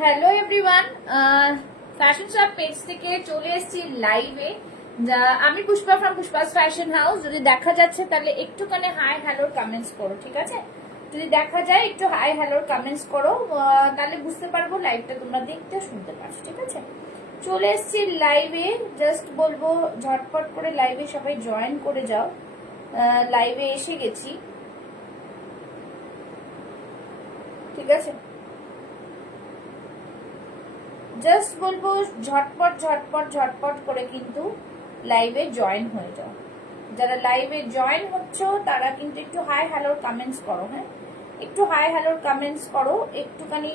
Hello everyone, fashion shop page থেকে চলে এসেছি লাইভে। আমি পুষ্পা ফ্রম পুষ্পাস ফ্যাশন হাউস। যদি দেখা যাচ্ছে তাহলে একটুখানি হাই হ্যালোর কমেন্টস করো, ঠিক আছে? যদি দেখা যায় একটু হাই হ্যালোর কমেন্টস করো, তাহলে বুঝতে পারবো লাইভটা তোমরা দেখতে শুনতে পারছো, ঠিক আছে? চলে এসেছি লাইভে। জাস্ট বলবো ঝটপট করে লাইভে সবাই জয়েন করে যাও। লাইভে এসে গেছি, ঠিক আছে? জাস্ট বলবো ঝটপট ঝটপট ঝটপট করে কিন্তু লাইভে জয়েন হয়ে যাও। যারা লাইভে জয়েন হচ্ছ তারা কিন্তু একটু হাই হ্যালোর কমেন্টস করো। হ্যাঁ, একটু হাই হ্যালোর কমেন্টস করো, একটুখানি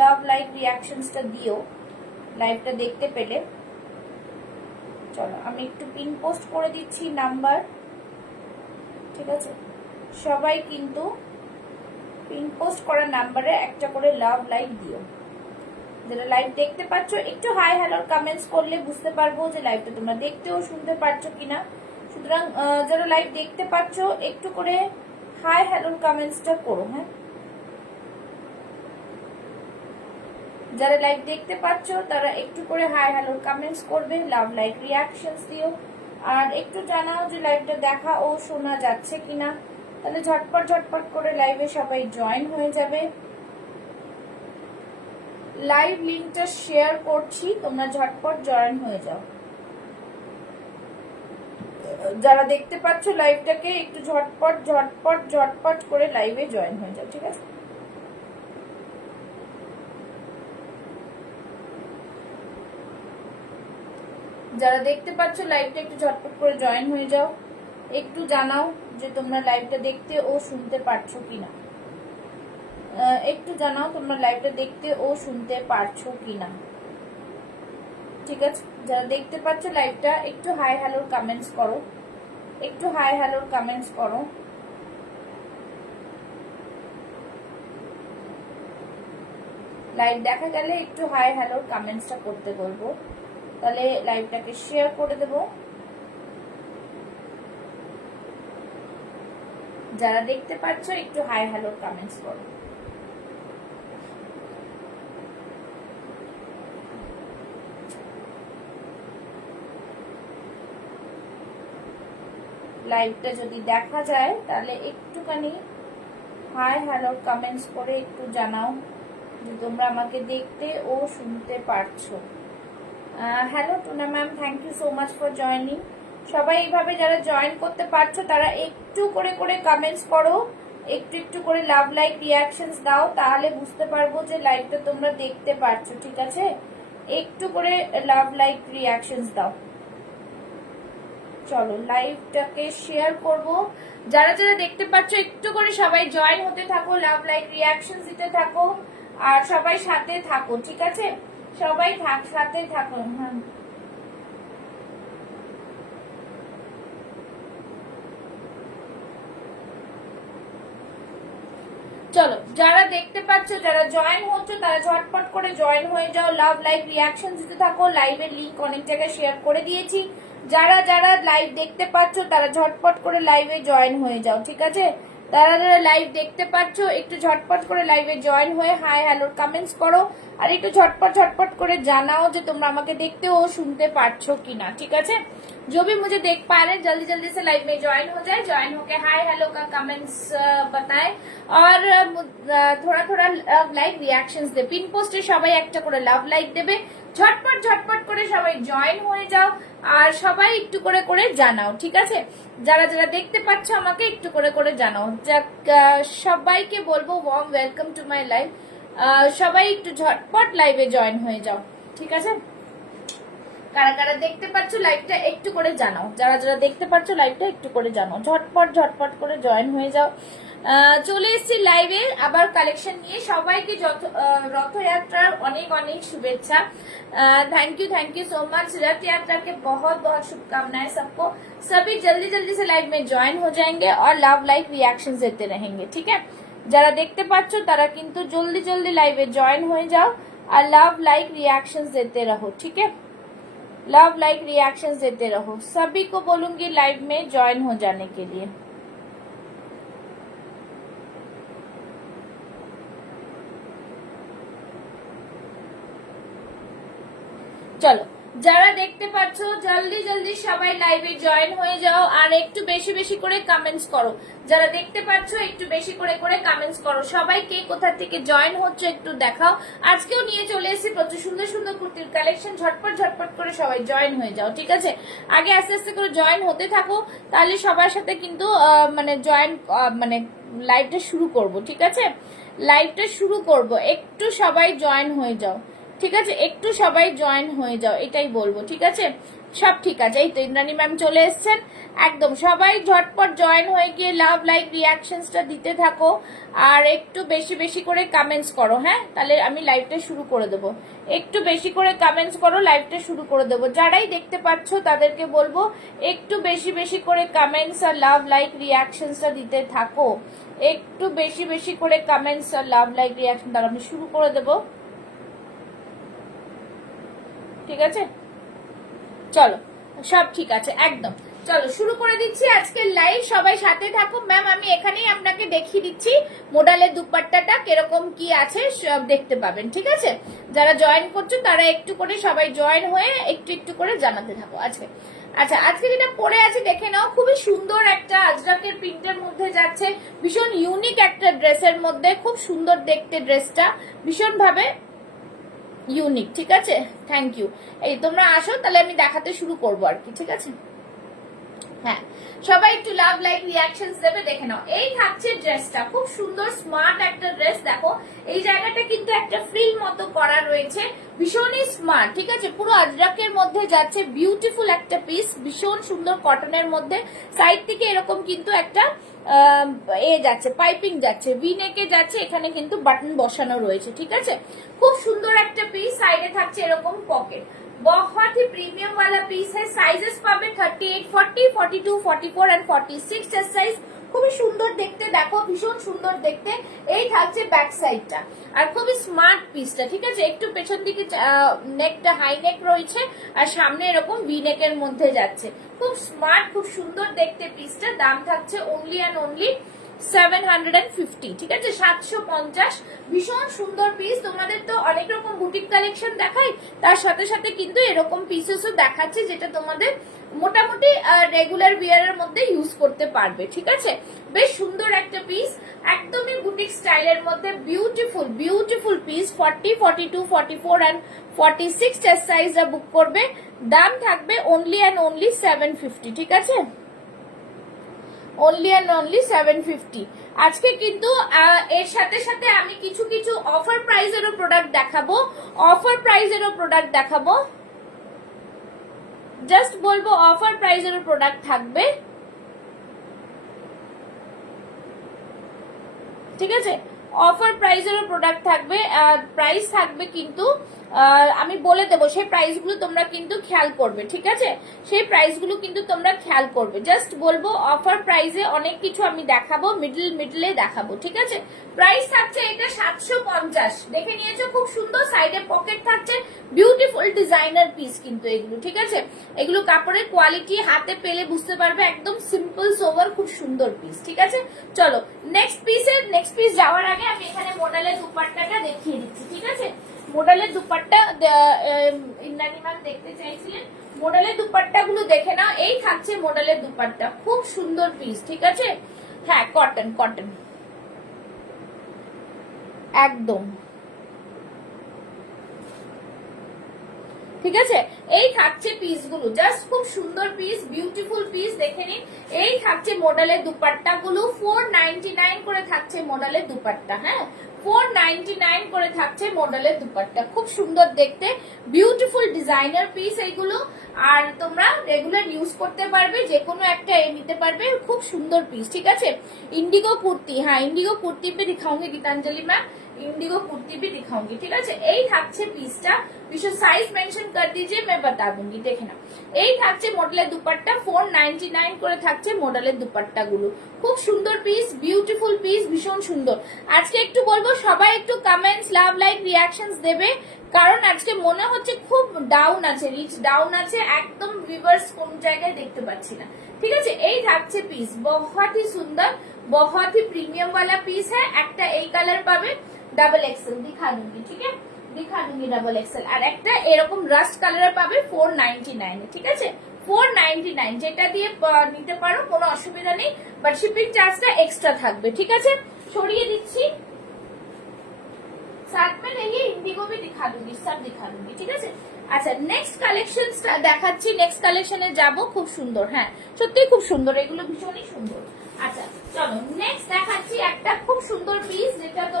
লাভ লাইক রিয়াকশনসটা দিও লাইভটা দেখতে পেলে। চলো আমি একটু পিন পোস্ট করে দিচ্ছি নাম্বার, ঠিক আছে? সবাই কিন্তু পিন পোস্ট করা নাম্বারে একটা করে লাভ লাইক দিও। যারা লাইভ দেখতে পাচ্ছ একটু হাই হ্যালোর কমেন্টস করলে বুঝতে পারবো যে লাইভটা তোমরা দেখতেও শুনতে পারছো কিনা। সুতরাং যারা লাইভ দেখতে পাচ্ছ একটু করে হাই হ্যালোর কমেন্টসটা করো। হ্যাঁ, যারা লাইভ দেখতে পাচ্ছ তারা একটু করে হাই হ্যালোর কমেন্টস করবে, লাভ লাইক রিয়াকশনস দিও, আর একটু জানাও যে লাইভটা দেখা ও শোনা যাচ্ছে কিনা। তাহলে ঝটপট ঝটপট করে লাইভে সবাই জয়েন হয়ে যাবে। লাইভ লিংকটা শেয়ার করছি, তোমরা ঝটপট জয়েন হয়ে যাও। যারা দেখতে পাচ্ছ লাইভটাকে একটু ঝটপট ঝটপট ঝটপট করে লাইভে জয়েন হয়ে যাও, ঠিক আছে? যারা দেখতে পাচ্ছ লাইভটা একটু ঝটপট করে জয়েন হয়ে যাও। একটু জানাও যে তোমরা লাইভটা দেখতে ও শুনতে পারছো কিনা। একটু জানাও তোমরা লাইভটা দেখতে ও শুনতে পারছো কিনা, ঠিক আছে? যারা দেখতে পাচ্ছ লাইভটা একটু হাই হ্যালোর কমেন্টস করো, একটু হাই হ্যালোর কমেন্টস করো। লাইভ দেখা গেলে একটু হাই হ্যালোর কমেন্টসটা করতে বলবো, তাহলে লাইভটাকে শেয়ার করে দেব। যারা দেখতে পাচ্ছ একটু হাই হ্যালোর কমেন্টস করো। লাইভটা যদি দেখা যায় তাহলে একটুখানি হাই হ্যালো কমেন্টস করে একটু জানাও যে তোমরা আমাকে দেখতে ও শুনতে পারছো। Hello Tuna ma'am, thank you so much for joining. সবাই এইভাবে যারা জয়েন করতে পারছো তারা একটু করে করে কমেন্টস করো, একটু একটু করে লাভ লাইক রিয়াকশনস দাও, তাহলে বুঝতে পারবো যে লাইভটা তোমরা দেখতে পারছো, ঠিক আছে? একটু করে লাভ লাইক রিয়াকশনস দাও। চলো লাইভটাকে শেয়ার করব। যারা যারা দেখতে পাচ্ছ একটু করে সবাই জয়েন হতে থাকো, লাভ লাইক রিয়াকশন দিতে থাকো, আর সবাই সাথে থাকো, ঠিক আছে? সবাই সাথে থাকো। হ্যাঁ, চলো যারা দেখতে পাচ্ছ যারা জয়েন হচ্ছে তারা ঝটপট করে জয়েন হয়ে যাও, লাভ লাইক রিয়াকশন দিতে থাকো। লাইভের লিংক অনেক জায়গায় শেয়ার করে দিয়েছি। যারা যারা লাইভ দেখতে পাচ্ছ তারা ঝটপট করে লাইভে জয়েন হয়ে যাও, ঠিক আছে? যারা যারা লাইভ দেখতে পাচ্ছ একটু ঝটপট করে লাইভে জয়েন হয়ে হাই হ্যালোর কমেন্টস করো, আর একটু ঝটপট ঝটপট করে জানাও যে তোমরা আমাকে দেখতে ও শুনতে পারছো কিনা, ठीक है? जो भी मुझे देख पा रहे हैं जल्दी जल्दी से लाइव में ज्वाइन हो जाए, ज्वाइन होके हाय हेलो का कमेंट्स बताए, और थोड़ा थोड़ा लाइक रिएक्शंस दे। पिन पोस्टे সবাই একটা করে লাভ লাইক দেবে। ঝটপট ঝটপট করে সবাই জয়েন হয়ে যাও, আর সবাই একটু করে করে জানাও, ঠিক আছে? যারা যারা দেখতে পাচ্ছ আমাকে একটু করে করে জানাও। সবাইকে বলবো warm welcome to my live. সবাই একটু ঝটপট লাইভে জয়েন হয়ে যাও, ঠিক আছে? কারা কারা দেখতে পাচ্ছ লাইভটা একটু করে জানাও। যারা যারা দেখতে পাচ্ছ লাইভটা একটু করে জানাও, ঝটপট ঝটপট করে জয়েন হয়ে যাও। চলে এসেছি লাইভে আবার কালেকশন নিয়ে। সবাইকে रथयात्रार অনেক অনেক শুভেচ্ছা। Thank you so much. रथ यात्रा के बहुत बहुत शुभकामनाएं सबको। सभी जल्दी जल्दी से लाइव में ज्वाइन हो जाएंगे और लव लाइक रिएक्शन देते रहेंगे, ठीक है? যারা দেখতে পাচ্ছ তারা কিন্তু জলদি জলদি লাইভে জয়েন হয়ে যাও আর লাভ লাইক रिएक्शन देते रहो, ठीक है? लव लाइक रिएक्शंस देते रहो। सभी को बोलूंगी लाइव में ज्वाइन हो जाने के लिए। চলো যারা দেখতে পাচ্ছ জলদি জলদি সবাই লাইভে জয়েন হয়ে যাও আর একটু বেশি বেশি করে কমেন্টস করো। যারা দেখতে পাচ্ছ একটু বেশি করে করে কমেন্টস করো। সবাই কে কোথা থেকে জয়েন হচ্ছে একটু দেখাও। আজকেও নিয়ে চলে এসেছি প্রচুর সুন্দর সুন্দর কুর্তির কালেকশন। ঝটপট ঝটপট করে সবাই জয়েন হয়ে যাও, ঠিক আছে? আগে আস্তে আস্তে করে জয়েন হতে থাকো, তাহলে সবার সাথে কিন্তু মানে জয়েন মানে লাইভটা শুরু করব, ঠিক আছে? লাইভটা শুরু করব, একটু সবাই জয়েন হয়ে যাও, ঠিক আছে? একটু সবাই জয়েন হয়ে যাও, এটাই বলবো, ঠিক আছে? সব ঠিক আছে। এই তো ইন্দ্রাণী ম্যাম চলে এসেছেন। একদম সবাই ঝটপট জয়েন হয়ে গিয়ে লাভ লাইক রিয়াকশনসটা দিতে থাকো আর একটু বেশি বেশি করে কমেন্টস করো, হ্যাঁ? তাহলে আমি লাইভটা শুরু করে দেবো। একটু বেশি করে কমেন্টস করো, লাইভটা শুরু করে দেবো। যারাই দেখতে পাচ্ছ তাদেরকে বলবো একটু বেশি বেশি করে কমেন্টস আর লাভ লাইক রিয়াকশনসটা দিতে থাকো। একটু বেশি বেশি করে কমেন্টস আর লাভ লাইক রিয়াকশন তাহলে আমি শুরু করে দেবো, ঠিক আছে? চলো সব ঠিক আছে একদম। চলো শুরু করে দিচ্ছি আজকের লাইভ, সবাই সাথে থাকো। ম্যাম আমি এখানেই আপনাকে দেখিয়ে দিচ্ছি মোডালের দুপাট্টাটা কিরকম কি আছে, সব দেখতে পাবেন, ঠিক আছে? যারা জয়েন করছো তারা একটু করে সবাই জয়েন হয়ে একটু একটু করে জানাতে থাকো আজকে। আচ্ছা আজকে যেটা পরে আছে দেখে নাও, খুবই সুন্দর একটা আজরাকের প্রিন্টের মধ্যে যাচ্ছে, ভীষণ ইউনিক একটা ড্রেসের মধ্যে, খুব সুন্দর দেখতে ড্রেসটা, ভীষণ ভাবে ইউনিক, ঠিক আছে? Thank you. এই তোমরা আসো তাহলে আমি দেখাতে শুরু করবো আর কি, ঠিক আছে? হ্যাঁ সবাই একটু লাভ লাইক রিয়াকশনস দেবে, দেখে নাও। এই থাকছে ড্রেসটা, খুব সুন্দর স্মার্ট একটা ড্রেস। দেখো এই জায়গাটা কিন্তু একটা ফ্রিল মতো করা রয়েছে, ভীষণই স্মার্ট, ঠিক আছে? পুরো আজরাকের মধ্যে যাচ্ছে, বিউটিফুল একটা পিস, ভীষণ সুন্দর কটনের মধ্যে। সাইড থেকে এরকম কিন্তু একটা যাচ্ছে, পাইপিং যাচ্ছে, ভি নেকে যাচ্ছে, এখানে কিন্তু বাটন বসানো রয়েছে, ঠিক আছে? খুব সুন্দর একটা পিস। সাইডে থাকছে এরকম পকেট, बहुत ही प्रीमियम वाला पीस है। साइजेस পাবে 38, 40, 42, 44 এন্ড 46 এর সাইজ। খুবই সুন্দর দেখতে, দেখো ভীষণ সুন্দর দেখতে। এই থাকছে ব্যাক সাইডটা, আর খুবই স্মার্ট পিসটা, ঠিক আছে? একটু পেছন দিকে নেকটা হাই নেক রয়েছে আর সামনে এরকম ভি নেকের মধ্যে যাচ্ছে, খুব স্মার্ট, খুব সুন্দর দেখতে পিসটা। দাম থাকছে অনলি অ্যান্ড অনলি 750, ঠিক আছে? 750। ভীষণ সুন্দর পিস। তোমাদের তো অনেক রকম বুটিক কালেকশন দেখাই, তার সাথে সাথে কিন্তু এরকম পিসেসও দেখাচ্ছে যেটা তোমাদের মোটামুটি রেগুলার বিয়ারের মধ্যে ইউজ করতে পারবে, ঠিক আছে? বেশ সুন্দর একটা পিস, একদমই বুটিক স্টাইলের মধ্যে, বিউটিফুল বিউটিফুল পিস। 40, 42, 44 এন্ড 46 এর সাইজটা বুক করবে। দাম থাকবে অনলি অ্যান্ড অনলি 750, ঠিক আছে? Only and only 750। আজকে কিন্তু এর সাথে সাথে আমি কিছু কিছু অফার প্রাইজেরও প্রোডাক্ট দেখাবো, অফার প্রাইজেরও প্রোডাক্ট দেখাবো। জাস্ট বলবো অফার প্রাইজেরও প্রোডাক্ট থাকবে, ঠিক আছে? অফার প্রাইজেরও প্রোডাক্ট থাকবে, প্রাইস থাকবে কিন্তু আমি বলে দেবো, সেই প্রাইসগুলো তোমরা কিন্তু খেয়াল করবে, ঠিক আছে? সেই প্রাইসগুলো কিন্তু তোমরা খেয়াল করবে। জাস্ট বলবো অফার প্রাইসে অনেক কিছু আমি দেখাবো, মিডলে দেখাবো, ঠিক আছে? প্রাইস থাকছে এটা 750, দেখে নিয়েছো? খুব সুন্দর, সাইডে পকেট থাকছে, বিউটিফুল ডিজাইনার পিস কিন্তু এগুলো, ঠিক আছে? এগুলো কাপড়ের কোয়ালিটি হাতে পেলে বুঝতে পারবে, একদম সিম্পল সোভার, খুব সুন্দর পিস, ঠিক আছে? চলো নেক্সট পিস যাওয়ার আগে আমি এখানে মডেলের দুপাট্টাটা দেখিয়ে দিচ্ছি, ঠিক আছে? মডেলের দুপাট্টা ইন্দ্রাণী ম্যাম দেখতে চাইছিলেন, মডেলের দুপাট্টা গুলো দেখে নাও। এই থাকছে মডেলের দুপাট্টা, খুব সুন্দর পিস, ঠিক আছে? হ্যাঁ কটন কটন একদম, ঠিক আছে? এই থাকছে পিস গুলো, জাস্ট খুব সুন্দর পিস, বিউটিফুল পিস, দেখে নিন। এই থাকছে মডেলের দুপাট্টা গুলো, 499 করে থাকছে মডেলের দুপাট্টা, হ্যাঁ 499 করে থাকছে মডেলের দুপাট্টা, খুব সুন্দর দেখতে, বিউটিফুল ডিজাইনার পিস এইগুলো। আর তোমরা রেগুলার ইউজ করতে পারবে, যে কোনো একটা নিতে পারবে, খুব সুন্দর পিস, ঠিক আছে? इंडिगो कुर्ती, हाँ इंडिगो कुर्ती पे दिखाऊंगी गीतांजलि मैम, इंडिगो कुर्ती भी दिखाऊंगी, ठीक है? এই থাকছে পিসটা, विशेष साइज मेंशन कर दीजिए, मैं बता दूंगी, देखे ना। এই থাকছে মডেলের দুপাট্টা, 499 করে থাকছে মডেলের দুপাট্টা গুলো, খুব সুন্দর পিস, বিউটিফুল পিস, ভীষণ সুন্দর। আজকে একটু বলবো সবাই একটু কমেন্টস, লাভ লাইক রিয়াকশনস দেবে, কারণ আজকে মনে হচ্ছে খুব ডাউন আছে, রিচ ডাউন আছে, একদম ভিউয়ার্স কোন জায়গায় দেখতে পাচ্ছি না, ঠিক আছে? এই থাকছে পিস, बहुत ही सुंदर, बहुत ही प्रीमियम वाला पीस है। একটা এই কালার পাবে, डबल एक्सेल दिखा दूंगी, ठीक है? दिखा दूंगी डबल एक्सेल আর একটা এরকম রাস্ট কালারে পাবে 499 ঠিক আছে 499 যেটা দিয়ে নিতে পারো কোনো অসুবিধা নেই বাট শিপিং চার্জটা এক্সট্রা থাকবে ঠিক আছে ছড়িয়ে দিচ্ছি साथ में ये इंडिगो भी दिखा दूंगी सब दिखा दूंगी ঠিক আছে আচ্ছা নেক্সট কালেকশনটা দেখাচ্ছি নেক্সট কালেকশনে যাব খুব সুন্দর হ্যাঁ সত্যি খুব সুন্দর এগুলো ভীষণই সুন্দর আচ্ছা চলো নেক্সট দেখাচ্ছি একটা খুব সুন্দর পিস যেটা তো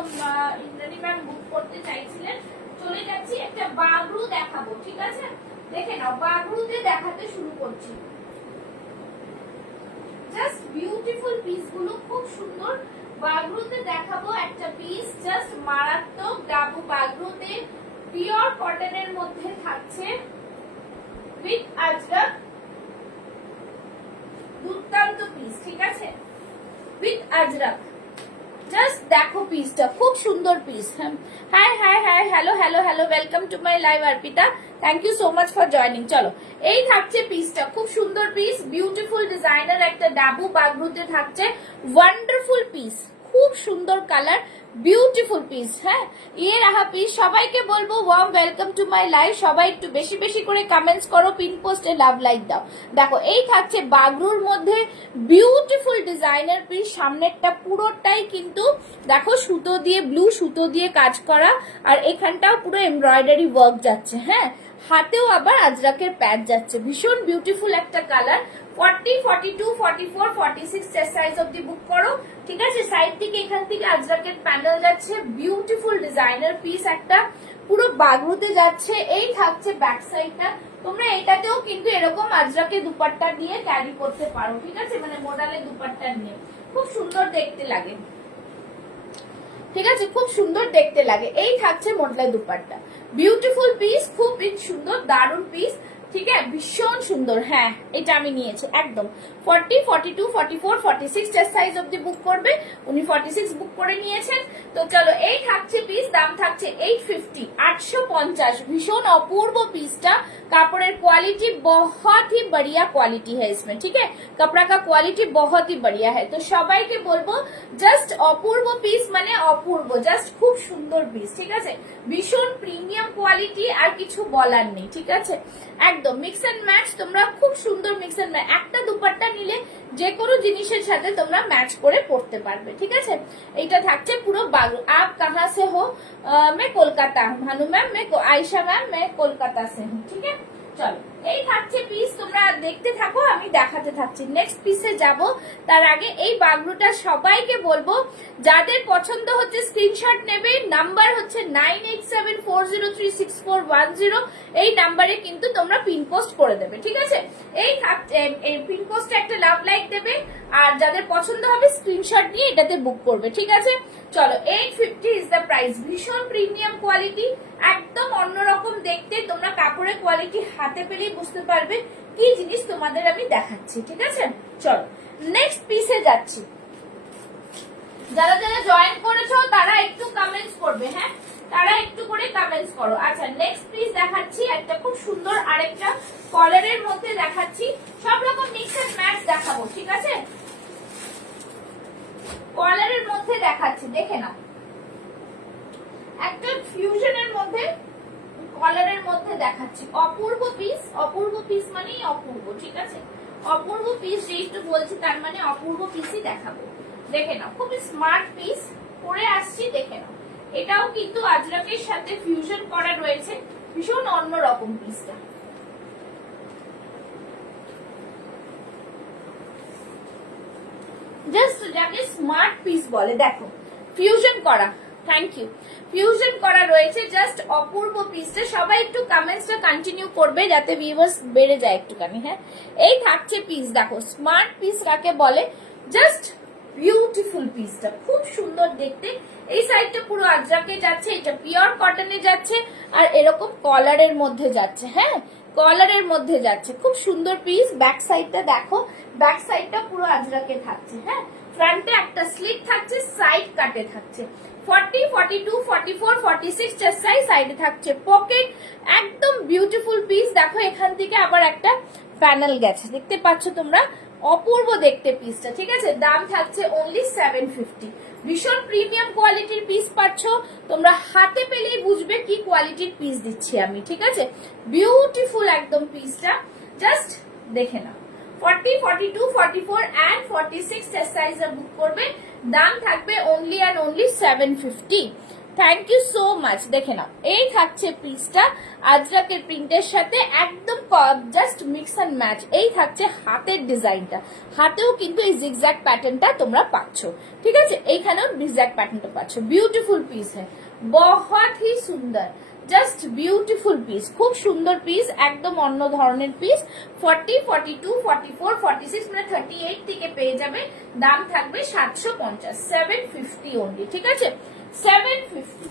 ইন্দ্রাণী ম্যাম বুক করতে চাইছিলেন চলে যাচ্ছি একটা বাগরু দেখাবো ঠিক আছে দেখে নাও বাগরুতে দেখাতে শুরু করছি জাস্ট বিউটিফুল পিস গুলো খুব সুন্দর বাগরুতে দেখাবো একটা পিস জাস্ট মারাত্মক ডাবু বাগরুতে পিওর কটনের মধ্যে থাকছে উইথ আজরাক দুর্দান্ত পিস ঠিক আছে উইথ আজরাক জাস্ট দেখো পিসটা খুব সুন্দর piece hi hi hi hello hello hello welcome to my live Arpita thank you so much for joining চলো এই থাকছে পিসটা খুব সুন্দর পিস বিউটিফুল ডিজাইনার একটা ডাবু বাগরুতে থাকছে ওয়ান্ডারফুল পিস খুব সুন্দর কালার বিউটিফুল পিস হ্যাঁ ये रहा পিস সবাইকে বলবো warm welcome to my live সবাই একটু বেশি বেশি করে কমেন্টস করো পিন পোস্টে লাভ লাইক দাও দেখো এই থাকছে বাগরুর মধ্যে বিউটিফুল ডিজাইনার পিস সামনেরটা পুরোটাই কিন্তু দেখো সুতো দিয়ে ব্লু সুতো দিয়ে কাজ করা আর এখানটাও পুরো এমব্রয়ডারি ওয়ার্ক যাচ্ছে হ্যাঁ হাতেও আবার আজরাকের প্যাচ যাচ্ছে ভীষণ বিউটিফুল একটা কালার 40 42 44 46 চেস্ট সাইজ অবধি বুক করো ঠিক আছে সাইড থেকে এখান থেকে আজরাকের প্যানেল যাচ্ছে বিউটিফুল ডিজাইনার পিস একটা পুরো বাগরুতে যাচ্ছে এই থাকছে ব্যাক সাইডটা তোমরা এটাতেও কিন্তু এরকম আজরাকের দুপাট্টা দিয়ে ক্যারি করতে পারো ঠিক আছে মানে মডেলের দুপাট্টা নিয়ে খুব সুন্দর দেখতে লাগে ঠিক আছে খুব সুন্দর দেখতে লাগে এই থাকছে মডেলের দুপাট্টা বিউটিফুল পিস খুব সুন্দর দারুণ পিস ঠিক আছে ভীষণ সুন্দর হ্যাঁ এটা আমি নিয়েছি একদম 40 42 44 46 চেস্ট সাইজ অবধি বুক করবে উনি 46 বুক করে নিয়েছেন তো চলো এই থাকছে পিস দাম থাকছে 850 850 ভীষণ অপূর্ব পিসটা কাপড়ের क्वालिटी बहुत ही बढ़िया क्वालिटी है इसमें ठीक है कपड़ा का क्वालिटी बहुत ही बढ़िया है तो সবাইকে বলবো জাস্ট অপূর্ব পিস মানে অপূর্ব জাস্ট খুব সুন্দর পিস ঠিক আছে ভীষণ প্রিমিয়াম কোয়ালিটি আর কিছু বলার নেই ঠিক আছে একদম মিক্স এন্ড ম্যাচ তোমরা খুব সুন্দর মিক্স এন্ড ম্যাচ একটা দুপাট্টা নিলে যে কোনো জিনিসের সাথে তোমরা ম্যাচ করে পরতে পারবে ঠিক আছে এটা থাকছে পুরো বাগরু आप कहां से हो मैं कोलकाता हूं भानु मैम मैं आयशा मैम मैं कोलकाता से हूं ठीक है চলো এই থাকছে পিস তোমরা দেখতে থাকো আমি দেখাতে থাকছি নেক্সট পিসে যাব তার আগে এই বাগরুটা সবাইকে বলবো যাদের পছন্দ হচ্ছে স্ক্রিনশট নেবে নাম্বার হচ্ছে 9874036410 এই নাম্বারে কিন্তু তোমরা পিন পোস্ট করে দেবে ঠিক আছে এই পিন পোস্টে একটা লাভ লাইক দেবে আর যাদের পছন্দ হবে স্ক্রিনশট নিয়ে এটাতে বুক করবে ঠিক আছে চলো 850 ইজ দ্য প্রাইস ভীষণ প্রিমিয়াম কোয়ালিটি একদম অন্যরকম দেখতে তোমরা কাপড়ের কোয়ালিটি হাতে পেলেই বুঝতে পারবে কি জিনিস তোমাদের আমি দেখাচ্ছি ঠিক আছে চলো নেক্সট পিসে যাচ্ছি যারা যারা জয়েন করেছো তারা একটু কমেন্টস করবে হ্যাঁ তারা একটু করে কমেন্টস করো আচ্ছা নেক্সট পিস দেখাচ্ছি একটা খুব সুন্দর আরেকটা কলারের মধ্যে দেখাচ্ছি সব রকম মিক্স এন্ড ম্যাচ দেখাবো ঠিক আছে কলারের মধ্যে দেখাচ্ছি দেখে নাও একটা ফিউশনের মধ্যে কলারের মধ্যে দেখাচ্ছি অপূর্ব পিস মানেই অপূর্ব ঠিক আছে অপূর্ব পিস যেহেতু বলছি তার মানে অপূর্ব পিসই দেখাবো দেখে নাও খুবই স্মার্ট পিস পরে আসছি দেখে নাও এটাও কিন্তু আজরাকের সাথে ফিউশন করা রয়েছে ভীষণ অন্যরকম পিসটা জাস্ট যাকে স্মার্ট পিস বলে দেখো ফিউশন করা থ্যাংক ইউ ফিউশন করা রয়েছে জাস্ট অপূর্ব পিসটা সবাই একটু কমেন্টসটা কন্টিনিউ করবে যাতে ভিউয়ার্স বেড়ে যায় একটুখানি হ্যাঁ এই থাকছে পিস দেখো স্মার্ট পিস কাকে বলে জাস্ট বিউটিফুল পিসটা খুব সুন্দর দেখতে এই সাইডটা পুরো আজরাকে যাচ্ছে এটা পিওর কটনে যাচ্ছে আর এরকম কলারের মধ্যে যাচ্ছে হ্যাঁ কলারের মধ্যে যাচ্ছে খুব সুন্দর পিস ব্যাক সাইডটা দেখো ব্যাক সাইডটা পুরো আজরাকে থাকছে হ্যাঁ ফ্রন্টে একটা স্লিট থাকছে সাইড কাটে থাকছে 40 42 44 46 চেস্ট সাইজ সাইডে থাকছে পকেট একদম বিউটিফুল পিস দেখো এখান থেকে আবার একটা প্যানেল গেছে দেখতে পাচ্ছ তোমরা অপূর্ব দেখতে পিসটা, ঠিক আছে। দাম থাকছে অনলি 750। ভীষণ প্রিমিয়াম কোয়ালিটির পিস পাচ্ছ, তোমরা হাতে পেলেই বুঝবে কি কোয়ালিটির পিস দিচ্ছি আমি, ঠিক আছে। বিউটিফুল একদম পিসটা, জাস্ট দেখে নাও। 40, 42, 44 and 46 সাইজে বুক করবে, দাম থাকবে only and only 750। Thank you so much. দেখে নাও, এই থাকছে পিসটা আজরাকের প্রিন্টের সাথে একদম জাস্ট মিক্স অ্যান্ড ম্যাচ। এই থাকছে হাতের ডিজাইনটা, হাতেও কিন্তু এই জিগজ্যাগ প্যাটার্নটা তোমরা পাচ্ছ, ঠিক আছে। এইখানেও জিগজ্যাগ প্যাটার্নটা পাচ্ছ। বিউটিফুল পিস হ্যাঁ, বহুত হি সুন্দর, জাস্ট বিউটিফুল পিস, খুব সুন্দর পিস, একদম অন্য ধরনের পিস। 40, 42, 44, 46 মানে 38 থেকে পেয়ে যাবে। দাম থাকবে 750, 750 অনলি, ঠিক আছে, 750।